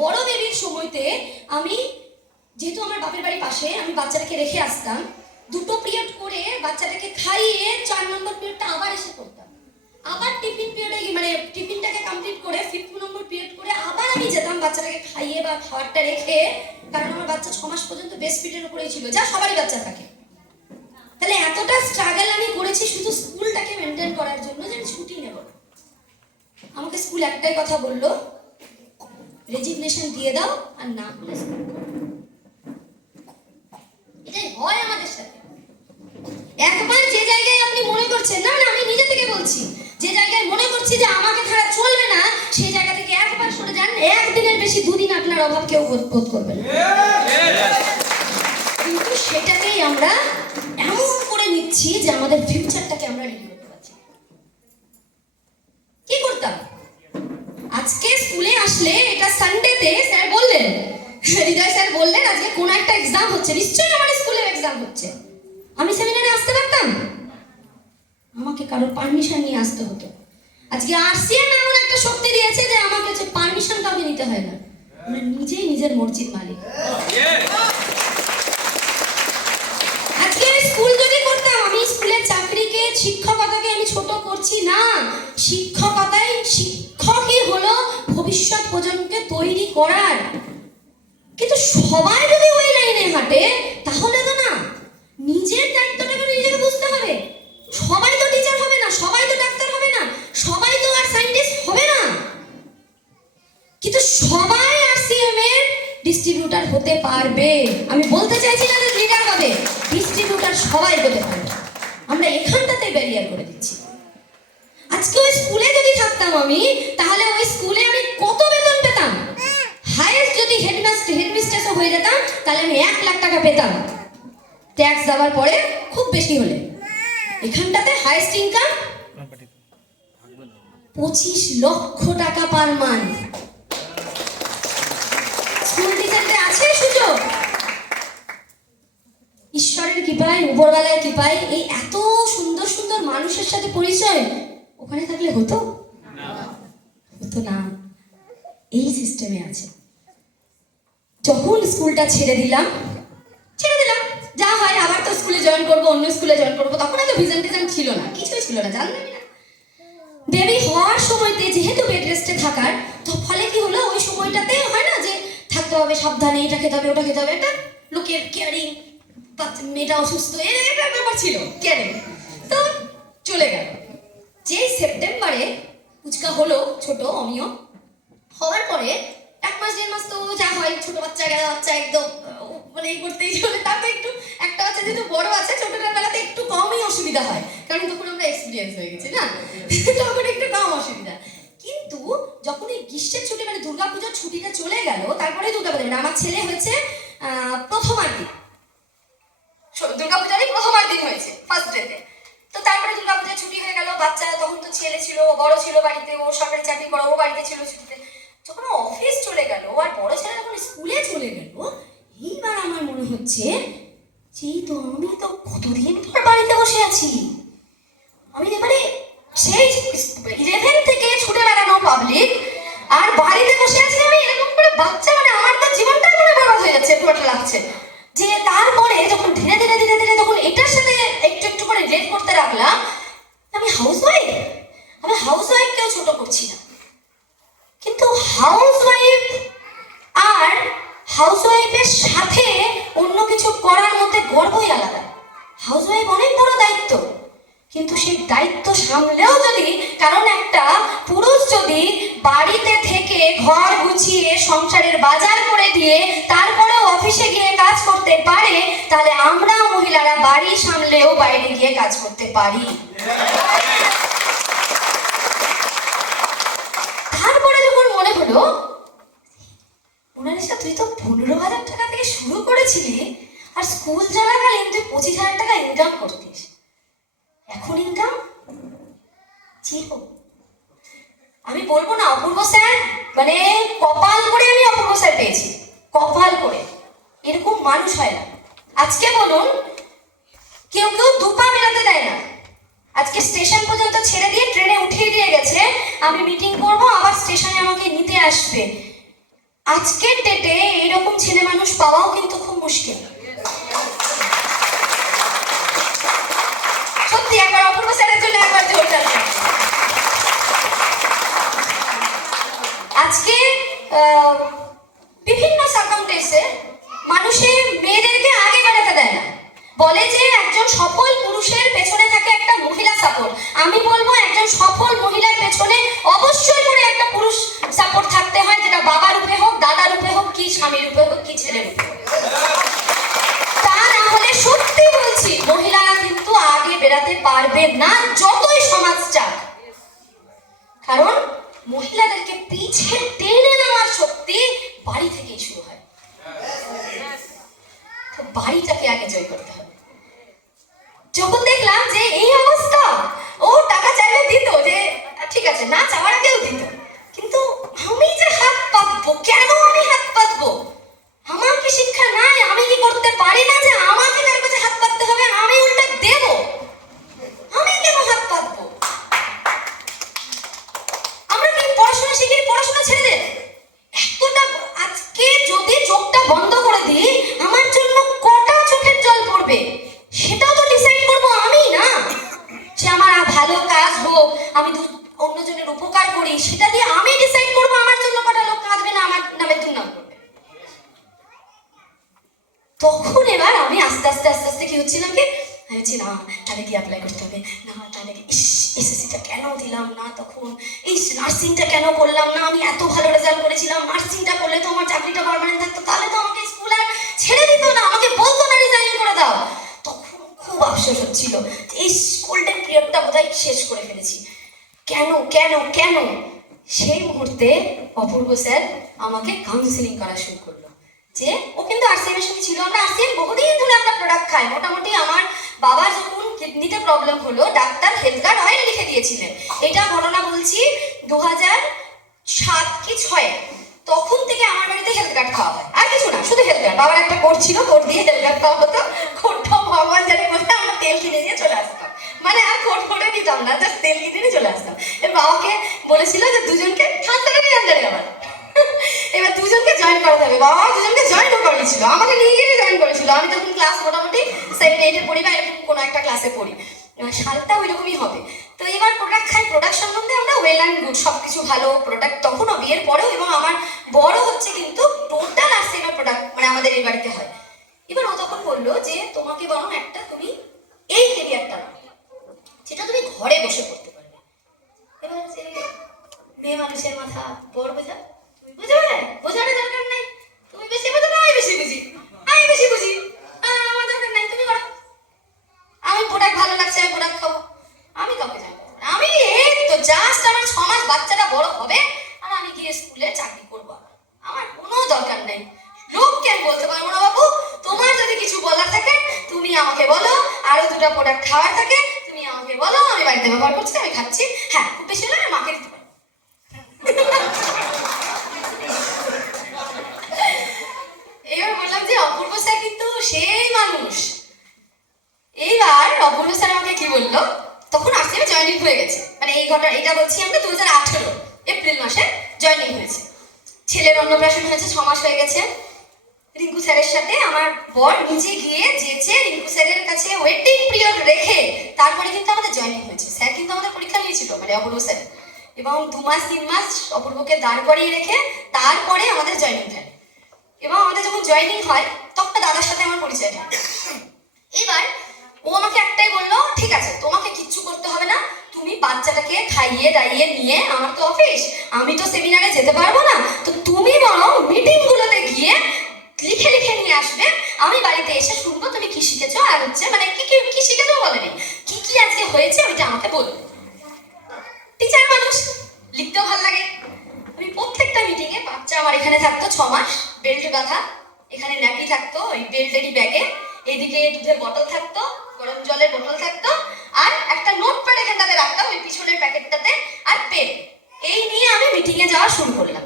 বড় বেবির সময়তে আমি যেহেতু আমার বাপের বাড়ির পাশে, আমি বাচ্চাটাকে রেখে আসতাম, 2টো পিরিয়ড করে বাচ্চাটাকে খাইয়ে 4 নম্বর পিরিয়ডটা আবার এসে করতাম, আবার টিফিন পিরিয়ডে মানে টিফিনটাকে কমপ্লিট করে 5 নম্বর পিরিয়ড করে আবার আমি যেতাম বাচ্চাটাকে খাইয়ে বা খাবারটা রেখে, কারণ আমার বাচ্চা 6 মাস পর্যন্ত বেস্ট ফিডের উপরেই ছিল, যা সবারই বাচ্চা থাকে। তাহলে এতটা স্ট্রাগল আমি করেছি শুধু স্কুলটাকে মেনটেন করার জন্য যে আমি ছুটি নেব। আমাকে স্কুল একটাই কথা বললো, রেজিগনেশন দিয়ে দাও, আর না হলে স্কুল করো। এটাই হয় আমাদের সাথে। একবার যে জায়গায় আপনি মনে করছেন, না না আমি নিজে থেকে বলছি, যে জায়গায় মনে করছি যে আমাকে ছাড়া চলবে না, সেই জায়গা থেকে একবার সরে যান, একদিনের বেশি 2 দিন আপনার অভাব কেউ বোধ করবে না। কিন্তু সেটাকেই আমরা এমন করে নিচ্ছি যে আমাদের ফিউচারটাকে আমরা রেডি করতে পারছি। কি করতাম, আজকে স্কুলে আসলে এটা সানডেতে স্যার বললেন, হৃদয় স্যার বললেন আজকে কোন একটা এক্সাম হচ্ছে, নিশ্চয়ই আমার স্কুলের এক্সাম হচ্ছে, আমি সেমিনারে আসতে পারতাম? আমাকে কারো পারমিশন নিয়ে আসতে হতো। আজকে আরসিএম এমন একটা শক্তি দিয়েছে যে আমাকে হচ্ছে পারমিশন কাউকে নিতে হয় না, আমরা নিজেই নিজের মর্জির মালিক। আজকে আমি স্কুল যদি করতাম, আমি স্কুলের চাকরিকে শিক্ষকতাকে আমি ছোট করছি না। শিক্ষকতায় শিক্ষকই হলো ভবিষ্যৎ প্রজন্মকে তৈরি করার। কিন্তু সবাই যদি ওই লাইনে হাঁটে তাহলে তো না, নিজের দায়িত্বটাকে নিজেকে বুঝতে হবে। সবাই তো টিচার হবে না, সবাই তো ডাক্তার হবে না, সবাই তো আর সায়েন্টিস্ট হবে না, কিন্তু সবাই আরসিএম এর ডিস্ট্রিবিউটর হতে পারবে। আমি বলতে চাইছি না যে লিডার হবে, ডিস্ট্রিবিউটর সবাই হতে পারবে। আমরা এখানটাতে ব্যারিয়ার করে দিচ্ছি। আজকে ওই স্কুলে যদি থাকতাম আমি, তাহলে ওই স্কুলে আমি কত বেতন পেতাম? হাইয়েস্ট যদি হেডমিস্ট্রেসও হয়ে যেতাম, তাহলে আমি 1 লাখ টাকা পেতাম ট্যাক্স দেওয়ার পরে, খুব বেশি হলে। এখানটাতে হাইয়েস্ট ইনকাম 25 লক্ষ টাকা পার মান্থ। স্কুল টিচারদের আছে সুযোগ। ঈশ্বরের কৃপায়, উপরওয়ালার কৃপায় এই এত সুন্দর সুন্দর মানুষের সাথে পরিচয় ওখানে থাকলে হতো হতো না। এই সিস্টেমে আছে। যখন স্কুলটা ছেড়ে দিলাম, যা হয় আবার তো স্কুলে জয়েন করবো, অন্য স্কুলে জয়েন করবো। তখন এত ভিজন টিজন ছিল না, কিছুই ছিল না, জানতাম না। বেবি হওয়ার সময়তে যেহেতু বেড রেস্টে থাকার, তো ফলে কি হলো, ওই সময়টাতে হয় না যে থাকতে হবে সাবধানে, এটা খেতে হবে ওটা খেতে হবে, একটা লোকের কেয়ারিং, মেয়েটা অসুস্থ, এর একটা ব্যাপার ছিল কেয়ারিং। তো চলে গেল। যে সেপ্টেম্বরে ফুচকা হলো ছোট অমিয়, হওয়ার পরে 1 মাস 1.5 মাস তো যা হয়, ছোট বাচ্চা একদম মানে এই করতেই চলে। তারপর একটু একটা বাচ্চা যেহেতু বড় আছে, ছোটটার বেলাতে একটু কমই অসুবিধা হয়, কারণ তখন আমরা এক্সপিরিয়েন্স হয়ে গেছি না, তখন একটু কম অসুবিধা। কিন্তু যখন এই গ্রীষ্মের ছুটি মানে দুর্গাপূজার ছুটিটা চলে গেল, তারপরে দুর্গাপূজা মানে আমার ছেলে হয়েছে প্রথমার দিন, দুর্গাপূজারই প্রথমার দিন হয়েছে, ফার্স্ট ডেতে। তো তারপরে দুর্গাপূজার ছুটি হয়ে গেল, বাচ্চা তখন তো ছেলে ছিল, বড় ছিল বাড়িতে, ও সরকারি চাকরি করে, ও বাড়িতে ছিল ছুটিতে। যখন অফিস চলে গেল আর বড় ছেলে যখন স্কুলে চলে গেল, এইবার আমার মনে হচ্ছে যে তো আমি তো কতদিন পর বাড়িতে বসে আছি। আমি এবারে সেই 11 থেকে ছুটে বেড়ানো পাবলিক আর বাড়িতে বসে আছি আমি, এরকম করে বাচ্চা, মানে আমার তো জীবনটাই মনে বরবাদ হয়ে যাচ্ছে, এরকম একটা লাগছে। যে তারপরে যখন ধীরে ধীরে ধীরে ধীরে যখন এটার সাথে একটু একটু করে রিলেট করতে রাখলাম, আমি হাউসওয়াইফকেও ছোট করছি না, কিন্তু হাউসওয়াইফ আর হাউসওয়াইফের সাথে অন্য কিছু করার মধ্যে গর্বই আলাদা। হাউসওয়াইফ অনেক বড় দায়িত্ব, কিন্তু সেই দায়িত্ব সামলেও যদি, কারণ একটা পুরুষ যদি বাড়িতে থেকে ঘর গুছিয়ে সংসারের বাজার করে দিয়ে তারপরেও অফিসে গিয়ে কাজ করতে পারে, তাহলে আমরা মহিলারা বাড়ি সামলেও বাইরে গিয়ে কাজ করতে পারি। তারপরে যখন মনে হলো, মোনালিসা তুই তো 15,000 টাকা থেকে শুরু করেছিলি, আর স্কুল চলাকালীন তুই 25,000 টাকা ইনকাম করতিস, এখন ইনকাম 0। আমি বলবো না অপূর্ব স্যার, মানে কপাল করে আমি অপূর্ব স্যার পেয়েছি, কপাল করে। এরকম মানুষ হয় না। আজকে বলুন, কেউ দুপা বেরাতে দেয় না। আজকে স্টেশন পর্যন্ত ছেড়ে দিয়ে ট্রেনে উঠিয়ে দিয়ে গেছে, আমি মিটিং করব, আবার স্টেশনে আমাকে নিতে আসবে। আজকের ডেটে এইরকম ছেলে মানুষ পাওয়াও কিন্তু খুব মুশকিল। সত্যি, একবার অপূর্ব স্যারের জন্য একবার জোরদার। আজকে বিভিন্ন সার্কামস্টেন্সে মানুষের মেয়েদেরকে আগে বাড়াতে দেয় না, বলে যে একজন সফল পুরুষের পেছনে থাকে একটা মহিলা সাপোর্ট। আমি বলবো একজন সফল মহিলার পেছনে অবশ্যই করে একটা পুরুষ সাপোর্ট থাকতে হয়, যেটা বাবার রূপে হোক, দাদার রূপে হোক, কি স্বামীর রূপে হোক, কি ছেলের রূপে হোক। তা না হলে সত্যি বলছি, মহিলারা কিন্তু আগে বেরাতে পারবে না, যতই সমাজ চাক। কারণ মহিলাদেরকে পিছে টেনে নেওয়ার শক্তি বাড়ি থেকেই শুরু হয়। বাড়িটাকে আগে জয় করতে হবে। যখন দেখলাম যে এই অবস্থা, ও টাকা চাইলে দিত, যে ঠিক আছে না চাওয়ার আগেও দিত, কিন্তু আমি যে হাত পাতবো, কেন আমি হাত পাতবো? আমার কি শিক্ষা নাই? আমি কি করতে পারি না যে আমাকে তার কাছে হাত পাততে হবে? আমি উল্টা দেব, আমি কেন হাত পাতবো? আমরা কি পড়াশোনা শিখি, পড়াশোনা ছেড়ে দেন? এতটা আজকে যদি চোখটা বন্ধ করে দিই, আমার জন্য কটা চোখের জল পড়বে সেটাও তো ডিসাইড করবো আমি না। সে আমার ভালো কাজ কি হচ্ছিলাম কি, আমি হচ্ছি না তাহলে কি অ্যাপ্লাই করতে হবে, না তাহলে কি ইস এসএসসিটা কেন দিলাম না, তখন ইস নার্সিংটা কেন করলাম না, আমি এত ভালো রেজাল্ট করেছিলাম, নার্সিংটা করলে তো আমার চাকরিটা পার্মানেন্ট থাকতো, তাহলে তো আমাকে স্কুল আর ছেড়ে দিত না, আমাকে বলতো না রিজাইন করে দাও। তখন খুব আফসোস হচ্ছিল, এই স্কুলটার পিরিয়ডটা বোধহয় শেষ করে ফেলেছি, কেন কেন কেন। সেই মুহূর্তে অপূর্ব স্যার আমাকে কাউন্সিলিং করা শুরু করলো, যে ও কিন্তু আরসিএম এর সঙ্গে ছিল, আমরা আরসিএম বহুদিন ধরে আমরা প্রোডাক্ট খাই, মোটামুটি আমার বাবার যখন কিডনিতে প্রবলেম হলো ডাক্তার হেলথ কার্ড অয়েল লিখে দিয়েছিলেন, এটা ঘটনা বলছি 2007 কি 6, তখন থেকে আমার বাড়িতে হেলথ কার্ড খাওয়া হয়, আর কিছু না, শুধু হেলথ কার্ড। বাবার একটা কোড ছিল, কোড দিয়ে হেলথ কার্ড খাওয়া হতো, কোডটাও ভগবান জানে কোথায়, আমরা তেল কিনে নিয়ে চলে আসতাম, মানে আর কোড ফোড়ে দিতাম না, জাস্ট তেল কিনে নিয়ে চলে আসতাম। এর বাবাকে বলেছিল যে দুজনকে ঠান্ডা লেগে আন্দারে আমার এবার দুজনকে জয়েন করাতে হবে, বাবা দুজনকে জয়েন করিয়েছিল, আমাকে নিয়ে গিয়ে জয়েন করেছিল, আমি তখন ক্লাস মোটামুটি 7-8 পড়ি বা এরকম কোনো একটা ক্লাসে পড়ি, সালটা ওই রকমই হবে। তো এবার প্রোডাক্ট খাই, প্রোডাক্ট সম্বন্ধে আমরা ওয়েল অ্যান্ড গুড, সব কিছু ভালো প্রোডাক্ট তখনও বিয়ের পরেও, এবং আমার বড় হচ্ছে কিন্তু টোটাল আরসিএমের প্রোডাক্ট মানে আমাদের এই বাড়িতে হয়। এবার ও তখন বললো যে তোমাকে বরং একটা তুমি এই কেরিয়ারটা নাও যেটা তুমি ঘরে বসে করতে পারবে। এবার যে মেয়ে মানুষের মাথা বড় বোঝা, তুমি বুঝবে, বোঝানোর দরকার নাই, তুমি বেশি বোঝো না, আমি বেশি বুঝি, আমি বেশি বুঝি, আমার দরকার নাই, তুমি করো, আমি প্রোডাক্ট ভালো লাগছে আমি প্রোডাক্ট খাবো, আমি কাউকে জানবো না, আমি এই তো জাস্ট আমার 6 মাস বাচ্চাটা বড় হবে আর আমি গিয়ে স্কুলে চাকরি করবো, আমার কোনো দরকার নেই, লোককে আমি বলতে পারবো না বাবু, তোমার যদি কিছু বলার থাকে তুমি আমাকে বলো, আরো 2টা প্রোডাক্ট খাওয়ার থাকে তুমি আমাকে বলো, আমি বাড়িতে ব্যবহার করছি, আমি খাচ্ছি, হ্যাঁ খুব বেশি হলে আমি মাকে দিতে পারবো। এবার বললাম যে অপূর্ব স্যার কিন্তু সেই মানুষ। এইবার অপূর্ব স্যার আমাকে কি বললো, তখন আরসিএমে জয়েনিং হয়ে গেছে, মানে এই ঘটনা এটা বলছি আমরা 2018 এপ্রিল মাসে জয়েনিং হয়েছে, ছেলের অন্নপ্রাশন হয়েছে, 6 মাস হয়ে গেছে। রিঙ্কু স্যারের সাথে আমার বর নিজে গিয়ে যেচে রিঙ্কু স্যারের কাছে ওয়েটিং পিরিয়ড রেখে তারপরে কিন্তু আমাদের জয়েনিং হয়েছে। স্যার কিন্তু আমাদের পরীক্ষা নিয়েছিল, মানে অপূর্ব স্যার, এবং 2 মাস 3 মাস অপূর্বকে দাঁড় করিয়ে রেখে তারপরে আমাদের জয়েনিং হয়। এবং আমাদের যখন জয়েনিং হয় তখন দাদার সাথে আমার পরিচয় হয়। এবার ও আমাকে একটাই বললো, ঠিক আছে তোমাকে কিচ্ছু করতে হবে না, তুমি বাচ্চাটাকে খাইয়ে দাইয়ে নিয়ে, আমার তো অফিস, আমি তো সেমিনারে যেতে পারবো না, তো তুমি বরং মিটিং গুলোতে গিয়ে লিখে লিখে নিয়ে আসবে, আমি বাড়িতে এসে শুনবো তুমি কি শিখেছো, আর হচ্ছে মানে কি কি কি শিখেছো বলেনি, কি কি আজকে হয়েছে ওইটা আমাকে বলবে। টিচার মানুষ, লিখতেও ভালো লাগে। আমি প্রত্যেকটা মিটিংয়ে, বাচ্চা আমার এখানে থাকতো 6 মাস, বেল্ট বাঁধা, এখানে ন্যাপি থাকতো ওই বেল্টেরই ব্যাগে, এদিকে দুধের বোতল থাকতো, গরম জলের বোতল থাকতো, আর একটা নোটপ্যাড এখানটাতে রাখতাম ওই পিছনের প্যাকেটটাতে, আর পেন, এই নিয়ে আমি মিটিংয়ে যাওয়া শুরু করলাম।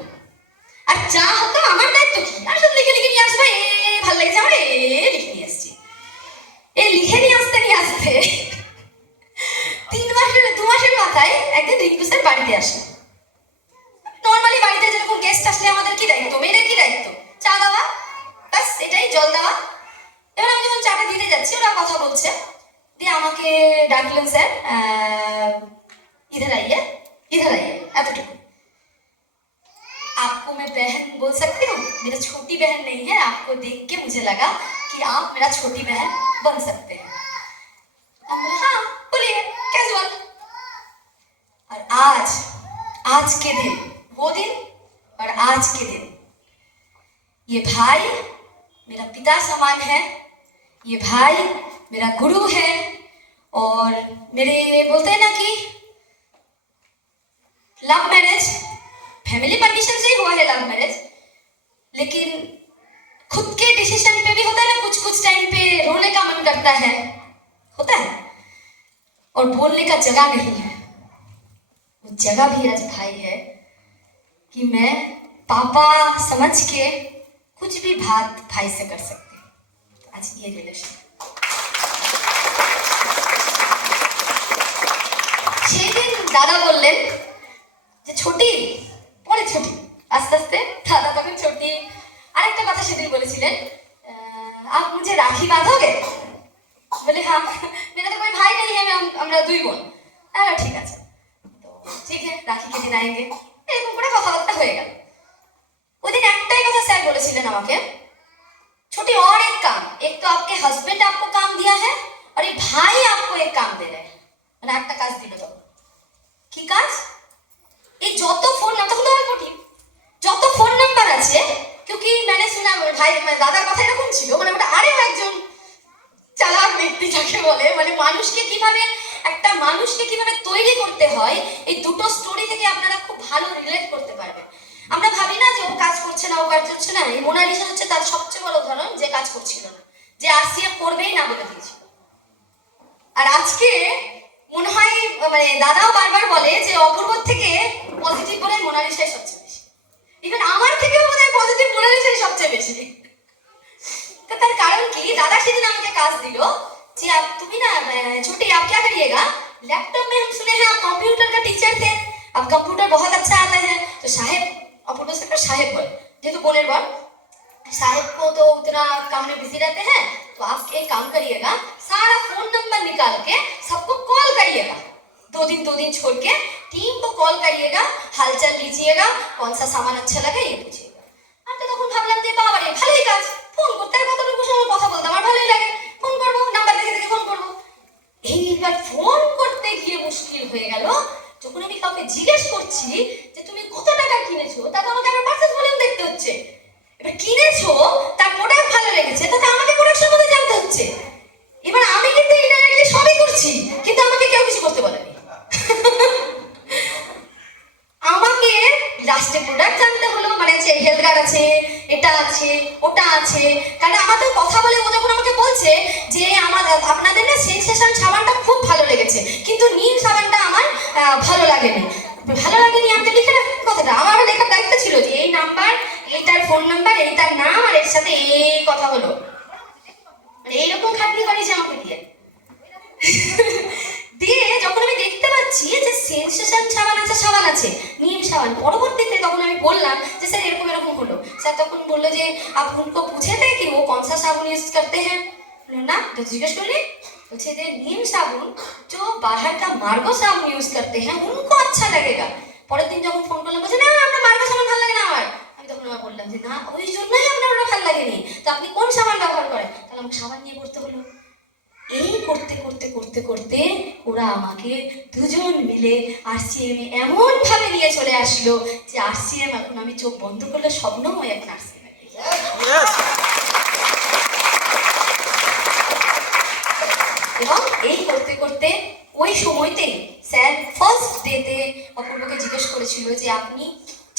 আর যা হতো আমার দায়িত্ব কি, আর শুধু লিখে লিখে নিয়ে আসবে, ভালো লাগছে আমার লিখে নিয়ে আসছি। এই লিখে নিয়ে আসতে 2 মাসের মাথায় একদিন রিঙ্কু স্যার বাড়িতে আসে। নর্মালি বাড়িতে যেরকম গেস্ট আসলে আমাদের কি দায়িত্ব, মেয়েদের কি দায়িত্ব, চা দেওয়া, ব্যাস এটাই, জল দেওয়া। এবার আমি যখন চাটা দিতে যাচ্ছি ওরা কথা বলছে, দিয়ে আমাকে ডাকলেন স্যার, ইধার আইয়ে, এতটুকু। आपको मैं बहन बोल सकती हूँ, मेरा छोटी बहन नहीं है, आपको देख के मुझे लगा कि आप मेरा छोटी बहन बन सकते हैं। हाँ बोलिए कैजुअल। और आज के दिन, वो दिन और आज के दिन, ये भाई मेरा पिता समान है, ये भाई मेरा गुरु है, और मेरे बोलते हैं ना कि लव मैरिज, फैमिली परमिशन से ही हुआ है लव मैरिज, लेकिन खुद के डिसीजन पे भी होता है ना, कुछ कुछ टाइम पे रोने का मन करता है, होता है, और बोलने का जगह नहीं है। वो जगह भी आज भाई है कि मैं पापा समझ के कुछ भी बात भाई से कर सकती हूँ। आज ये रिलेशन সেদিন দাদা বললেন যে ছোটি, পরে ছোটি, আস্তে আস্তে দাদা তখন ছোটি। আরেকটা কথা সেদিন বলেছিলেন, आप मुझे राखी बांधोगे? बोले हाँ, मेरा तो कोई भाई नहीं है, আমরা 2 বোন। ঠিক আছে, তো ঠিক है রাখি के दिन आएंगे, এরকম করে কথাবার্তা হয়ে গেল। ওই দিন একটাই কথা স্যার বলেছিলেন আমাকে, छोटे और एक काम, एक तो आपके हस्बैंड आपको काम दिया है और एक भाई आपको एक काम दे रहे हैं, মানে একটা কাজ দিল তো কি কাজ? এই যত ফোন নাম্বার তো কঠিন, যত ফোন নাম্বার আছে, क्योंकि मैंने सुना ভাই দাদার কথা এরকম ছিল, মানে ওটা আরেও একজন চালাক ব্যক্তি যাকে বলে, মানে মানুষকে কিভাবে একটা মানুষকে কিভাবে তৈরি করতে হয়, এই দুটো স্টোরি থেকে আপনারা খুব ভালো রিলেট করতে পারবেন। আমরা ভাবি না যে ও কাজ করছে না, ও কাজ করছে না, এই মোনালিসা হচ্ছে তার সবচেয়ে বড় উদাহরণ, যে কাজ করছিল না, যে আরসিএফ করবেই না বলে দিয়েছিল। আর আজকে মনে হয় মানে দাদাও বারবার বলে যে অপূর্বর থেকে পজিটিভ বলে মোনালিসাই সবচেয়ে বেশি, ইভেন আমার থেকেও বোধহয় পজিটিভ মোনালিসাই সবচেয়ে বেশি। तो তার কারণ কি, দাদা সেদিন আমাকে কাজ দিল যে आप তুমি না छोटे आप क्या करिएगा, लैपटॉप में हम सुने हैं आप कंप्यूटर का टीचर थे, अब कंप्यूटर बहुत अच्छा आता है, तो साहेब अपूर्व से साहेब बोले जेहेतु बोनेर बल साहेब को तो उतना काम में बिजी रहते हैं, तो आप एक काम करिएगा, सारा फोन नंबर निकाल के सबको कॉल करिएगा, दो दिन छोड़ के टीम को कॉल करिएगा, हालचाल लीजिएगा, कौन सा सामान अच्छा लगे ये पूछिएगा। আমি তো তখন ভাবলাম যে বাবা রে ভালোই কাজ, ফোন করতে আর কতটুকু সময় কথা বলতে আমার ভালোই লাগে, ফোন করবো, নাম্বার দেখে দেখে ফোন করবো। এইবার ফোন করতে গিয়ে মুশকিল হয়ে গেল, যখন আমি কাউকে জিজ্ঞেস করছি যে তুমি কত টাকা কিনেছো, তাতে আমাকে আমার পার্সেস ভলিউম দেখতে হচ্ছে। এবার কিনেছো, তার প্রোডাক্ট ভালো লেগেছে, তাতে আমাকে প্রোডাক্ট সম্বন্ধে জানতে হচ্ছে। এবার আমি কিন্তু ইনডাইরেক্টলি সবই করছি, কিন্তু আমাকে কেউ কিছু করতে বলেনি। আমাকে লাস্টে প্রোডাক্ট জানতে হলো, মানে যে হেলথ কার্ড আছে, এটা আছে, ওটা আছে, কারণ আমাদের কথা বলে ও যখন আমাকে বলছে যে আপনাদের না সেনসেশন সাবানটা খুব ভালো লেগেছে, কিন্তু নীল সাবানটা আমার ভালো লাগেনি, আমি লিখে রাখার কথাটা আমার লেখার দায়িত্ব ছিল যে এই নাম্বার, এইটার ফোন নাম্বার, এইটার নাম, আর এর সাথে এই কথা হলো, মানে এইরকম খাটনি করেছে আমাকে দিয়ে। দিয়ে যখন আমি দেখতে পাচ্ছি যে সেনসেশন সাবান আছে নীল সাবান, পরবর্তীতে তখন আমি বললাম যে স্যার এরকম এরকম হলো, স্যার তখন বললো যে आप उनको पूछे थे कि वो कौन सा साबुन यूज करते हैं, ना तो जिज्ञेस करली বলছে যে नीम साबुन जो बाहर का मार्गो साबुन यूज करते हैं उनको अच्छा लगेगा। পরের দিন যখন ফোন করলাম বলছে না আপনার মার্গো সাবান ভালো লাগে না আমার, আমি তখন আবার বললাম যে না ওই জন্যই আপনার ওটা ভালো লাগেনি, তো আপনি কোন সাবান ব্যবহার করেন, তাহলে আমাকে সাবান নিয়ে করতে হলো। এই করতে করতে করতে করতে ওরা আমাকে দুজন মিলে আরসিএম এ এমন ভাবে নিয়ে চলে আসলো যে আরসিএম এখন আমি চোখ বন্ধ করলে স্বপ্নময় এখন আরসিএম। এবং এই করতে করতে ওই সময়তেই স্যার ফার্স্ট ডেতে অপূর্বকে জিজ্ঞেস করেছিল যে আপনি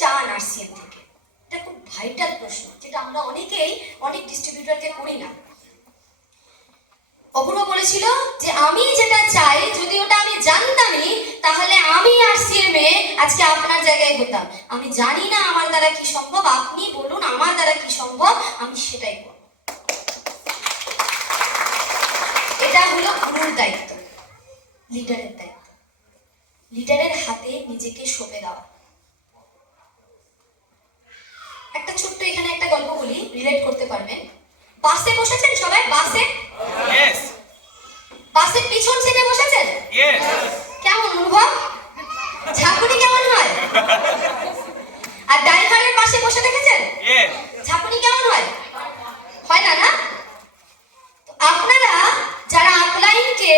চান আরসিএম থেকে, এটা খুব ভাইটাল প্রশ্ন, যেটা আমরা অনেকেই অনেক ডিস্ট্রিবিউটরকে করি না। অপূর্ব বলেছিল যে আমি যেটা চাই যদি ওটা আমি জানতামই তাহলে আমি আরসিএম এ আজকে আপনার জায়গায় হতাম। আমি জানি না আমার দ্বারা কি সম্ভব, আপনি বলুন আমার দ্বারা কি সম্ভব, আমি সেটাই করব। এটা হলো গুরুর দায়িত্ব, লিডারের দায়িত্ব, লিডারের হাতে নিজেকে সঁপে দেওয়া। একটা ছোট্ট এখানে একটা গল্প বলি, রিলেট করতে পারবেন। বাসে বসেছেন সবাই, বাসে বাসের পিছন সিটে বসেছেন, কেমন অনুভব, ঝাঁকুনি কেমন হয়? আর ড্রাইভারের পাশে বসে দেখেছেন ঝাঁকুনি কেমন হয়? হয় না, না? আপনারা যারা আপলাইনকে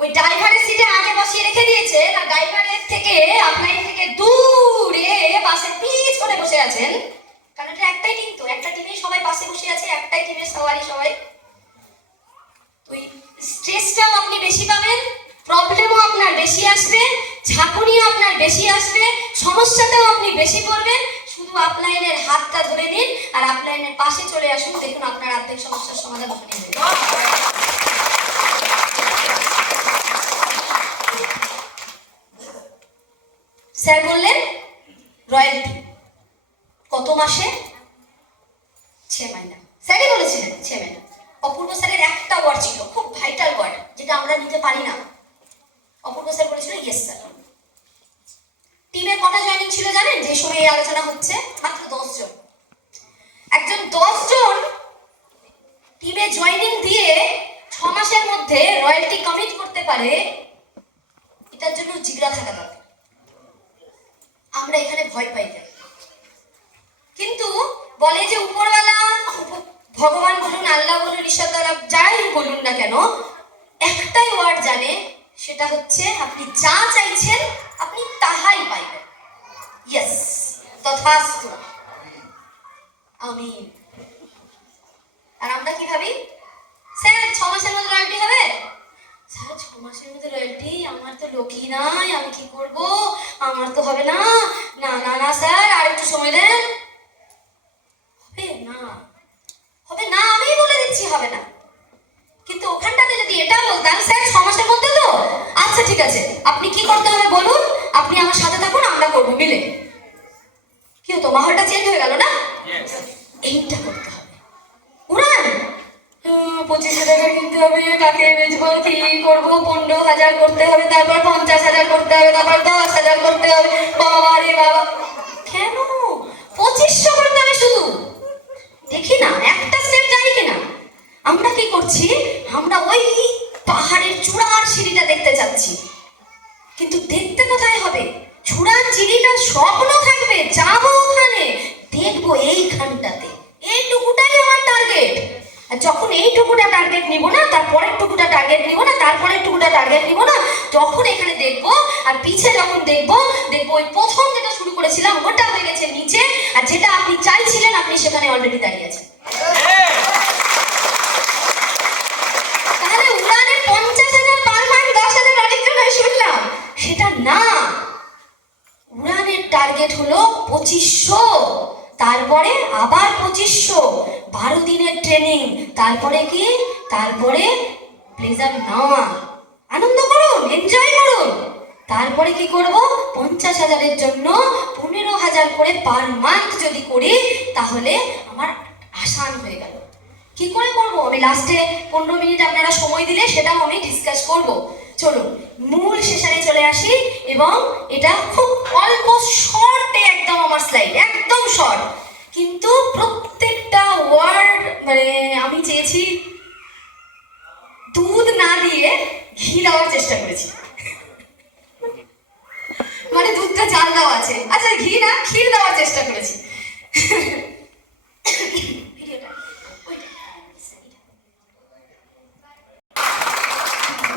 ওই ড্রাইভারের সিটে আগে বসিয়ে রেখে দিয়েছে, আর ড্রাইভারের থেকে আপলাইন থেকে দূরে বাসের পিছনে বসে আছেন, কারণ এটা একটাই টিম, তো একটা টিমে সবাই পাশে বসে আছে, একটাই টিমের সবারই সবাই, ওই স্ট্রেসটাও আপনি বেশি পাবেন, প্রবলেমও আপনার বেশি আসবে, ঝাঁকুনিও আপনার বেশি আসবে, সমস্যাটাও আপনি বেশি পড়বেন। শুধু আপলাইনের হাতটা ধরে নিন আর আপলাইনের পাশে চলে আসুন, দেখুন আপনার আর্থিক সমস্যার সমাধান হয়ে যাবে। স্যার বললেন রয়্যালটি কত মাসে? 6 মাইনা। স্যারই বলেছিলেন 6 মাইনা। অপূর্ব স্যারের একটা ওয়ার্ড ছিল, খুব ভাইটাল ওয়ার্ড, যেটা আমরা নিতে পারি না। অপূর্ব স্যার বলেছিল ইয়েস স্যার। টিমের কটা জয়েনিং ছিল জানেন? যে সময় এই আলোচনা হচ্ছে মাত্র 10 জন। একজন 10 জন টিমে জয়েনিং দিয়ে 6 মাসের মধ্যে রয়্যালটি কমিট করতে পারে, এটার জন্য জিগরা থাকা দরকার। আমরা এখানে ভয় পাই, কিন্তু বলে যে উপরওয়ালা ভগবান বলুন, আল্লাহ বলুন, ঈশ্বর দ্বারা যাই বলুন না কেন, একটাই ওয়ার্ড জানে, সেটা হচ্ছে আপনি যা চাইছেন আপনি তাহাই পাইবেন। ইয়েস, তথাস্তু, আমিন। আর আমরা কি ভাবি, স্যার 6 মাসের মধ্যে রয়্যালটি হবে, স্যার 6 মাসের মধ্যে রয়্যালটি, আমার তো লোকই নাই, আমি কি করব, আমার তো হবে না, না না না স্যার আর একটু সময় দেন। হবে না, হবে না, আমি বলে দিচ্ছি হবে না। কিন্তু ওখানটাতে যদি এটা বলতাম, স্যার 6 মাসের মধ্যে তো, আচ্ছা ঠিক আছে, আপনি কি করতে হবে বলুন, আপনি আমার সাথে থাকুন, আমরা করবো মিলে, কি হতো, মাহলটা চেঞ্জ হয়ে গেল না? এইটা করতে হবে। উড়ান 25,000 টাকা কিনতে হবে, কাকে বেচবো, কি করবো, 15,000 করতে হবে, তারপর 50,000 করতে হবে, তারপর 10,000 করতে হবে, বাবা রে বাবা, কেন 2500 করতে হবে শুধু? দেখি না একটা স্টেপ যাই কিনা। আমরা কি করছি, আমরা ওই পাহাড়ের চূড়ার সিঁড়িটা দেখতে যাচ্ছি, কিন্তু দেখতে কোথায় হবে, চূড়ার সিঁড়িটা স্বপ্ন থাকবে, যাবো ওখানে, দেখবো এইখানটাতে, এইটুকুটাই আমার টার্গেট। আর যখন এইটুকুটা টার্গেট নিব না, তারপরের টুকুটা টার্গেট নিব না, তারপরের টুকুটা টার্গেট নিব না, তখন এখানে দেখবো, আর পিছে যখন দেখবো ওই প্রথম যেটা শুরু করেছিলাম ওটা হয়ে গেছে নিচে, আর যেটা আপনি চাইছিলেন আপনি সেখানে অলরেডি দাঁড়িয়ে আছেন। তাহলে উড়ানের 50,000 পার মান্থ 10,000 অনেক জন্য শুনলাম, সেটা না, উড়ানের টার্গেট হলো 2500, তারপরে আবার 2500, 12 দিনের ট্রেনিং, তারপরে কি, তারপরে প্লেজার নেওয়া, আনন্দ করুন, এনজয় করুন, তারপরে কি করব, 50,000-এর জন্য 15,000 করে পার মান্থ যদি করি, তাহলে আমার আসান হয়ে গেল। কি করে করবো, আমি লাস্টে 15 মিনিট আপনারা সময় দিলে সেটাও আমি ডিসকাস করব। চলুন মূল সেশনে চলে আসি, এবং এটা খুব অল্প শর্টে একদম আমার স্লাইড, একদম শর্ট, কিন্তু প্রত্যেকটা ওয়ার্ড মানে আমি চেয়েছি দুধ না দিয়ে ঘি দেওয়ার চেষ্টা করেছি, মানে দুধটা জাল দেওয়া আছে, আচ্ছা ঘি না ক্ষীর দেওয়ার চেষ্টা করেছি।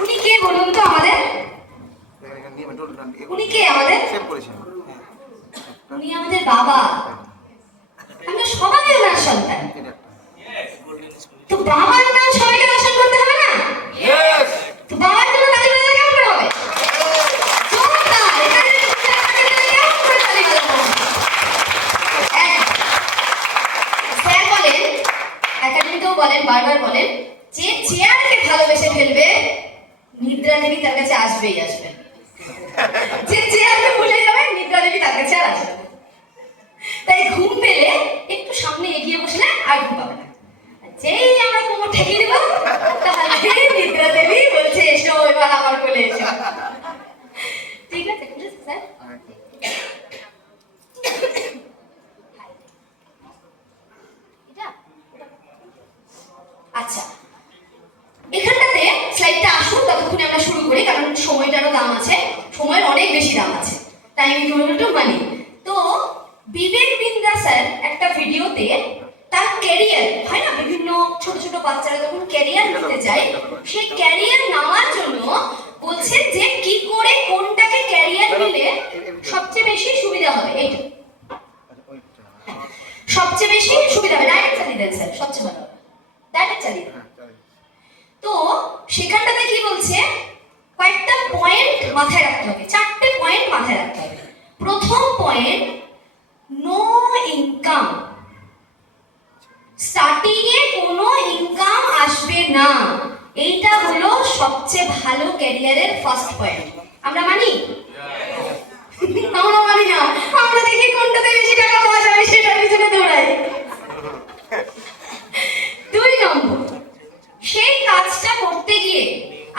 উনি কে বলুন তো আমাদের, উনি কে আমাদের, উনি আমাদের বাবা, আমরা সবাই ওনার সন্তান, তো বাবার নাম সবাইকে দর্শন করতে হবে না? তো বাবার জন্য তালি বাজানো কেমন করে হবে? চমৎকার, এখানে কেমন করে তালি বাজানো হবে? স্যার বলেন, একাডেমিতেও বলেন, বারবার বলেন, যে চেয়ারকে ভালোবেসে ফেলবে নিদ্রা দেবী তার কাছে আসবেই আসবে, যে চেয়ারকে ভুলে যাবে নিদ্রা দেবী তার কাছে আর আসবে। তাই ঘুম পেলে একটু সামনে এগিয়ে বসলে আর ঘুম পাবে না, যেই আমরা কোমর ঠেকিয়ে দেবো তাহলে নিদ্রা দেবী বলছে এসো এবার আমার কোলে এসো। ঠিক আছে স্যার? আচ্ছা, এখানটাতে স্লাইডটা আসুন, ততক্ষণে আমরা শুরু করি, কারণ সময়টারও দাম আছে, সময়ের অনেক বেশি দাম আছে, টাইম ইকুয়াল টু মানি। তো বিবেক বিন্দ্রা স্যার একটা ভিডিওতে তার ক্যারিয়ার হয় না, বিভিন্ন ছোট ছোট বাচ্চারা যখন ক্যারিয়ার নিতে যায়, সেই ক্যারিয়ার নেওয়ার জন্য বলছেন যে কি করে কোনটাকে ক্যারিয়ার নিলে সবচেয়ে বেশি সুবিধা হবে, এইটা সবচেয়ে বেশি সুবিধা হবে। ডাইরেক্ট চালিয়ে দেন স্যার, সবচেয়ে ভালো হবে, ডাইরেক্ট চালিয়ে দেন। তো সেখানটাতে কি বলছে, কয়েকটা পয়েন্ট মাথায় রাখতে হবে, 4টে পয়েন্ট মাথায় রাখতে হবে। প্রথম পয়েন্ট, নো ইনকাম, স্টার্টিং এ কোনো ইনকাম আসবে না, এইটা হলো সবচেয়ে ভালো ক্যারিয়ারের ফার্স্ট পয়েন্ট। আমরা মানি? আমরা মানি না, আমরা দেখি কোনটাতে বেশি টাকা পাওয়া যাবে সেটার পিছনে দৌড়াই। 2 নম্বর, সেই কাজটা করতে গিয়ে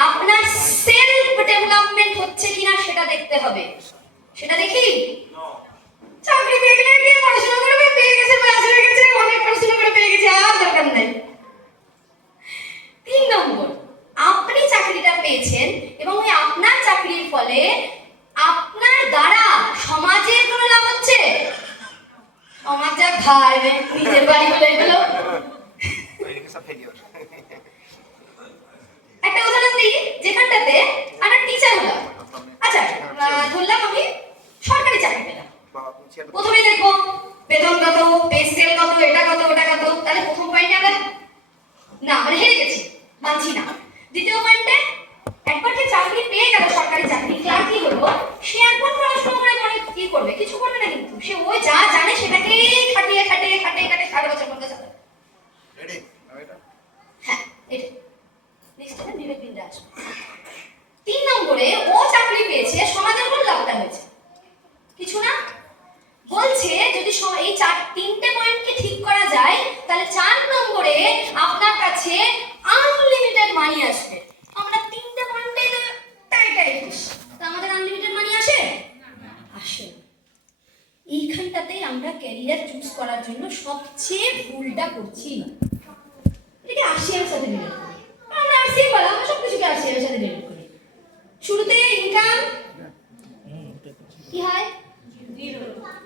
আপনার সেলফ ডেভেলপমেন্ট হচ্ছে কিনা সেটা দেখতে হবে। সেটা দেখি, চাকরি পেয়ে গেলে কে পড়াশোনা করবে, পেয়ে গেছে পাস হয়ে গেছে, অনেক পড়াশোনা করে পেয়ে গেছে, আর দরকার নাই। 3 নম্বর, আপনি চাকরিটা পেয়েছেন এবং ওই আপনার চাকরির ফলে আপনার দ্বারা সমাজের কোনো লাভ হচ্ছে? সমাজ যা ভাই নিজের বাড়ি বলে এগুলো ফেলিওর। একটা উদাহরণ দিই, যেখানটাতে আমরা টিচার হলাম। আচ্ছা, ধরলাম আমি সরকারি চাকরি পেলাম। প্রথমে দেখবো বেতন কত, পে স্কেল কত, এটা কত, ওটা কত। তাহলে প্রথম পয়েন্টে আমরা না মানে হেরে গেছি, মানছি না। দ্বিতীয় পয়েন্টে একবার যে চাকরি পেয়ে গেল, সরকারি চাকরি, ক্লার্কই হলো, সে একবার পড়াশোনা করে পরে কি করবে? কিছু করবে না, কিন্তু সে ওই যা জানে সেটাকে খাটিয়ে খাটিয়ে খাটিয়ে খাটিয়ে 60 বছর পর্যন্ত চালাবে। রেডি? হ্যাঁ, এটা নেক্সট টাইম বিবেক বিন্দা আসবে। 3 নম্বরে ও চাকরি পেয়েছে, সমাজের কোন লাভটা হয়েছে? কিছু না। বলছে যদি এই 3টে পয়েন্টকে ঠিক করা যায়, তাহলে 4 নম্বরে আপনার কাছে আনলিমিটেড মানি আসবে। আমরা 3টে পয়েন্টে টাইটাই তো আমাদের আনলিমিটেড মানি আসে? আসে। এইখানটাতেই আমরা ক্যারিয়ার চুজ করার জন্য সবচেয়ে ভুলটা করছি। এটাকে আরসিএম সাথে রিলেট করি। আমরা আরসিএম বলা, আমরা সবকিছুকে আরসিএম এর সাথে রিলেট করি। শুরুতে ইনকাম কি হয়?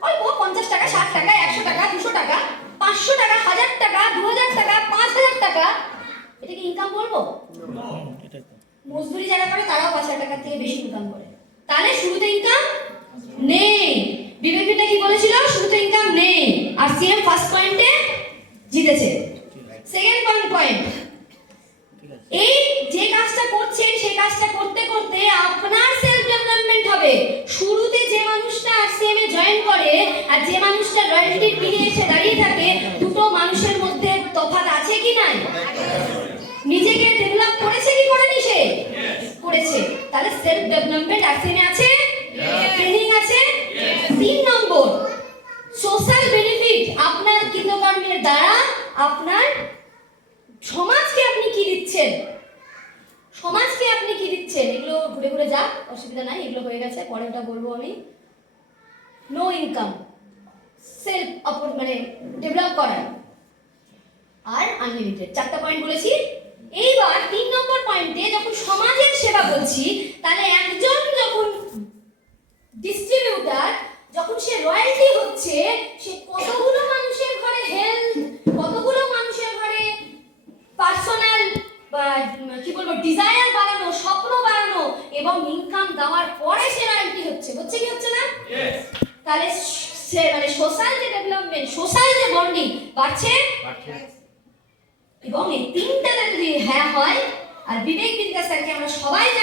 অল্প 50 টাকা, 60 টাকা, 100 টাকা, 200 টাকা, 500 টাকা, 1000 টাকা, 2000 টাকা, 5000 টাকা। এটাকে ইনকাম বলবো? মজদুরি যারা করে তারাও 5000 টাকার থেকে বেশি ইনকাম করে। তাহলে শুরুতে ইনকাম নেই। বিবেকটা কি বলেছিল? শুরুতে ইনকাম নেই। আর সিএম ফার্স্ট পয়েন্টে জিতেছে। সেকেন্ড পয়েন্ট, এই যে কাজটা করছেন সেই কাজটা করতে করতে আপনার সেলফ ডেভেলপমেন্ট হবে। শুরুতে যে মানুষটা আরসিএম এ জয়েন করে আর যে মানুষটা রয়্যালটির পিলে এসে দাঁড়িয়ে থাকে, দুটো মানুষের মধ্যে তফাৎ আছে কি নাই? নিজেকে ডেভেলপ করেছে কি করেনি? সে করেছে। তাহলে সেলফ ডেভেলপমেন্ট আরসিএম এ আছে, ট্রেনিং আছে। 3 নম্বর, সোশ্যাল বেনিফিট। আপনার কৃতকর্মের দ্বারা আপনার সমাজকে আপনি কি দিচ্ছেন? সমাজকে আপনি কি দিচ্ছেন? এগুলো ঘুরে ঘুরে যাক, অসুবিধা নাই, এগুলো হয়ে গেছে, পরে ওটা বলবো আমি। নো ইনকাম, সেলফ মানে ডেভেলপ করা, আর আনলিমিটেড। 4টা পয়েন্ট বলেছি। এইবার 3 নম্বর পয়েন্টে যখন সমাজের সেবা বলছি, তাহলে একজন যখন ডিস্ট্রিবিউটার, যখন সে রয়্যালটি হচ্ছে, সে কতগুলো মানুষের ঘরে হেলথ, কতগুলো মানুষের ঘরে পার্সোনাল কি বলবো ডিজায়ার বাড়ানো, স্বপ্ন বাড়ানো এবং ইনকাম দেওয়ার পরে সে রয়্যালটি হচ্ছে। হচ্ছে কি হচ্ছে না? তাহলে সে মানে সোশ্যাল যে ডেভেলপমেন্ট, সোশ্যাল যে বন্ডিং বাড়ছে। এবং এই 3টা যদি হ্যাঁ হয়, আর বিবেক বিদ্যা স্যারকে আমরা সবাই জানি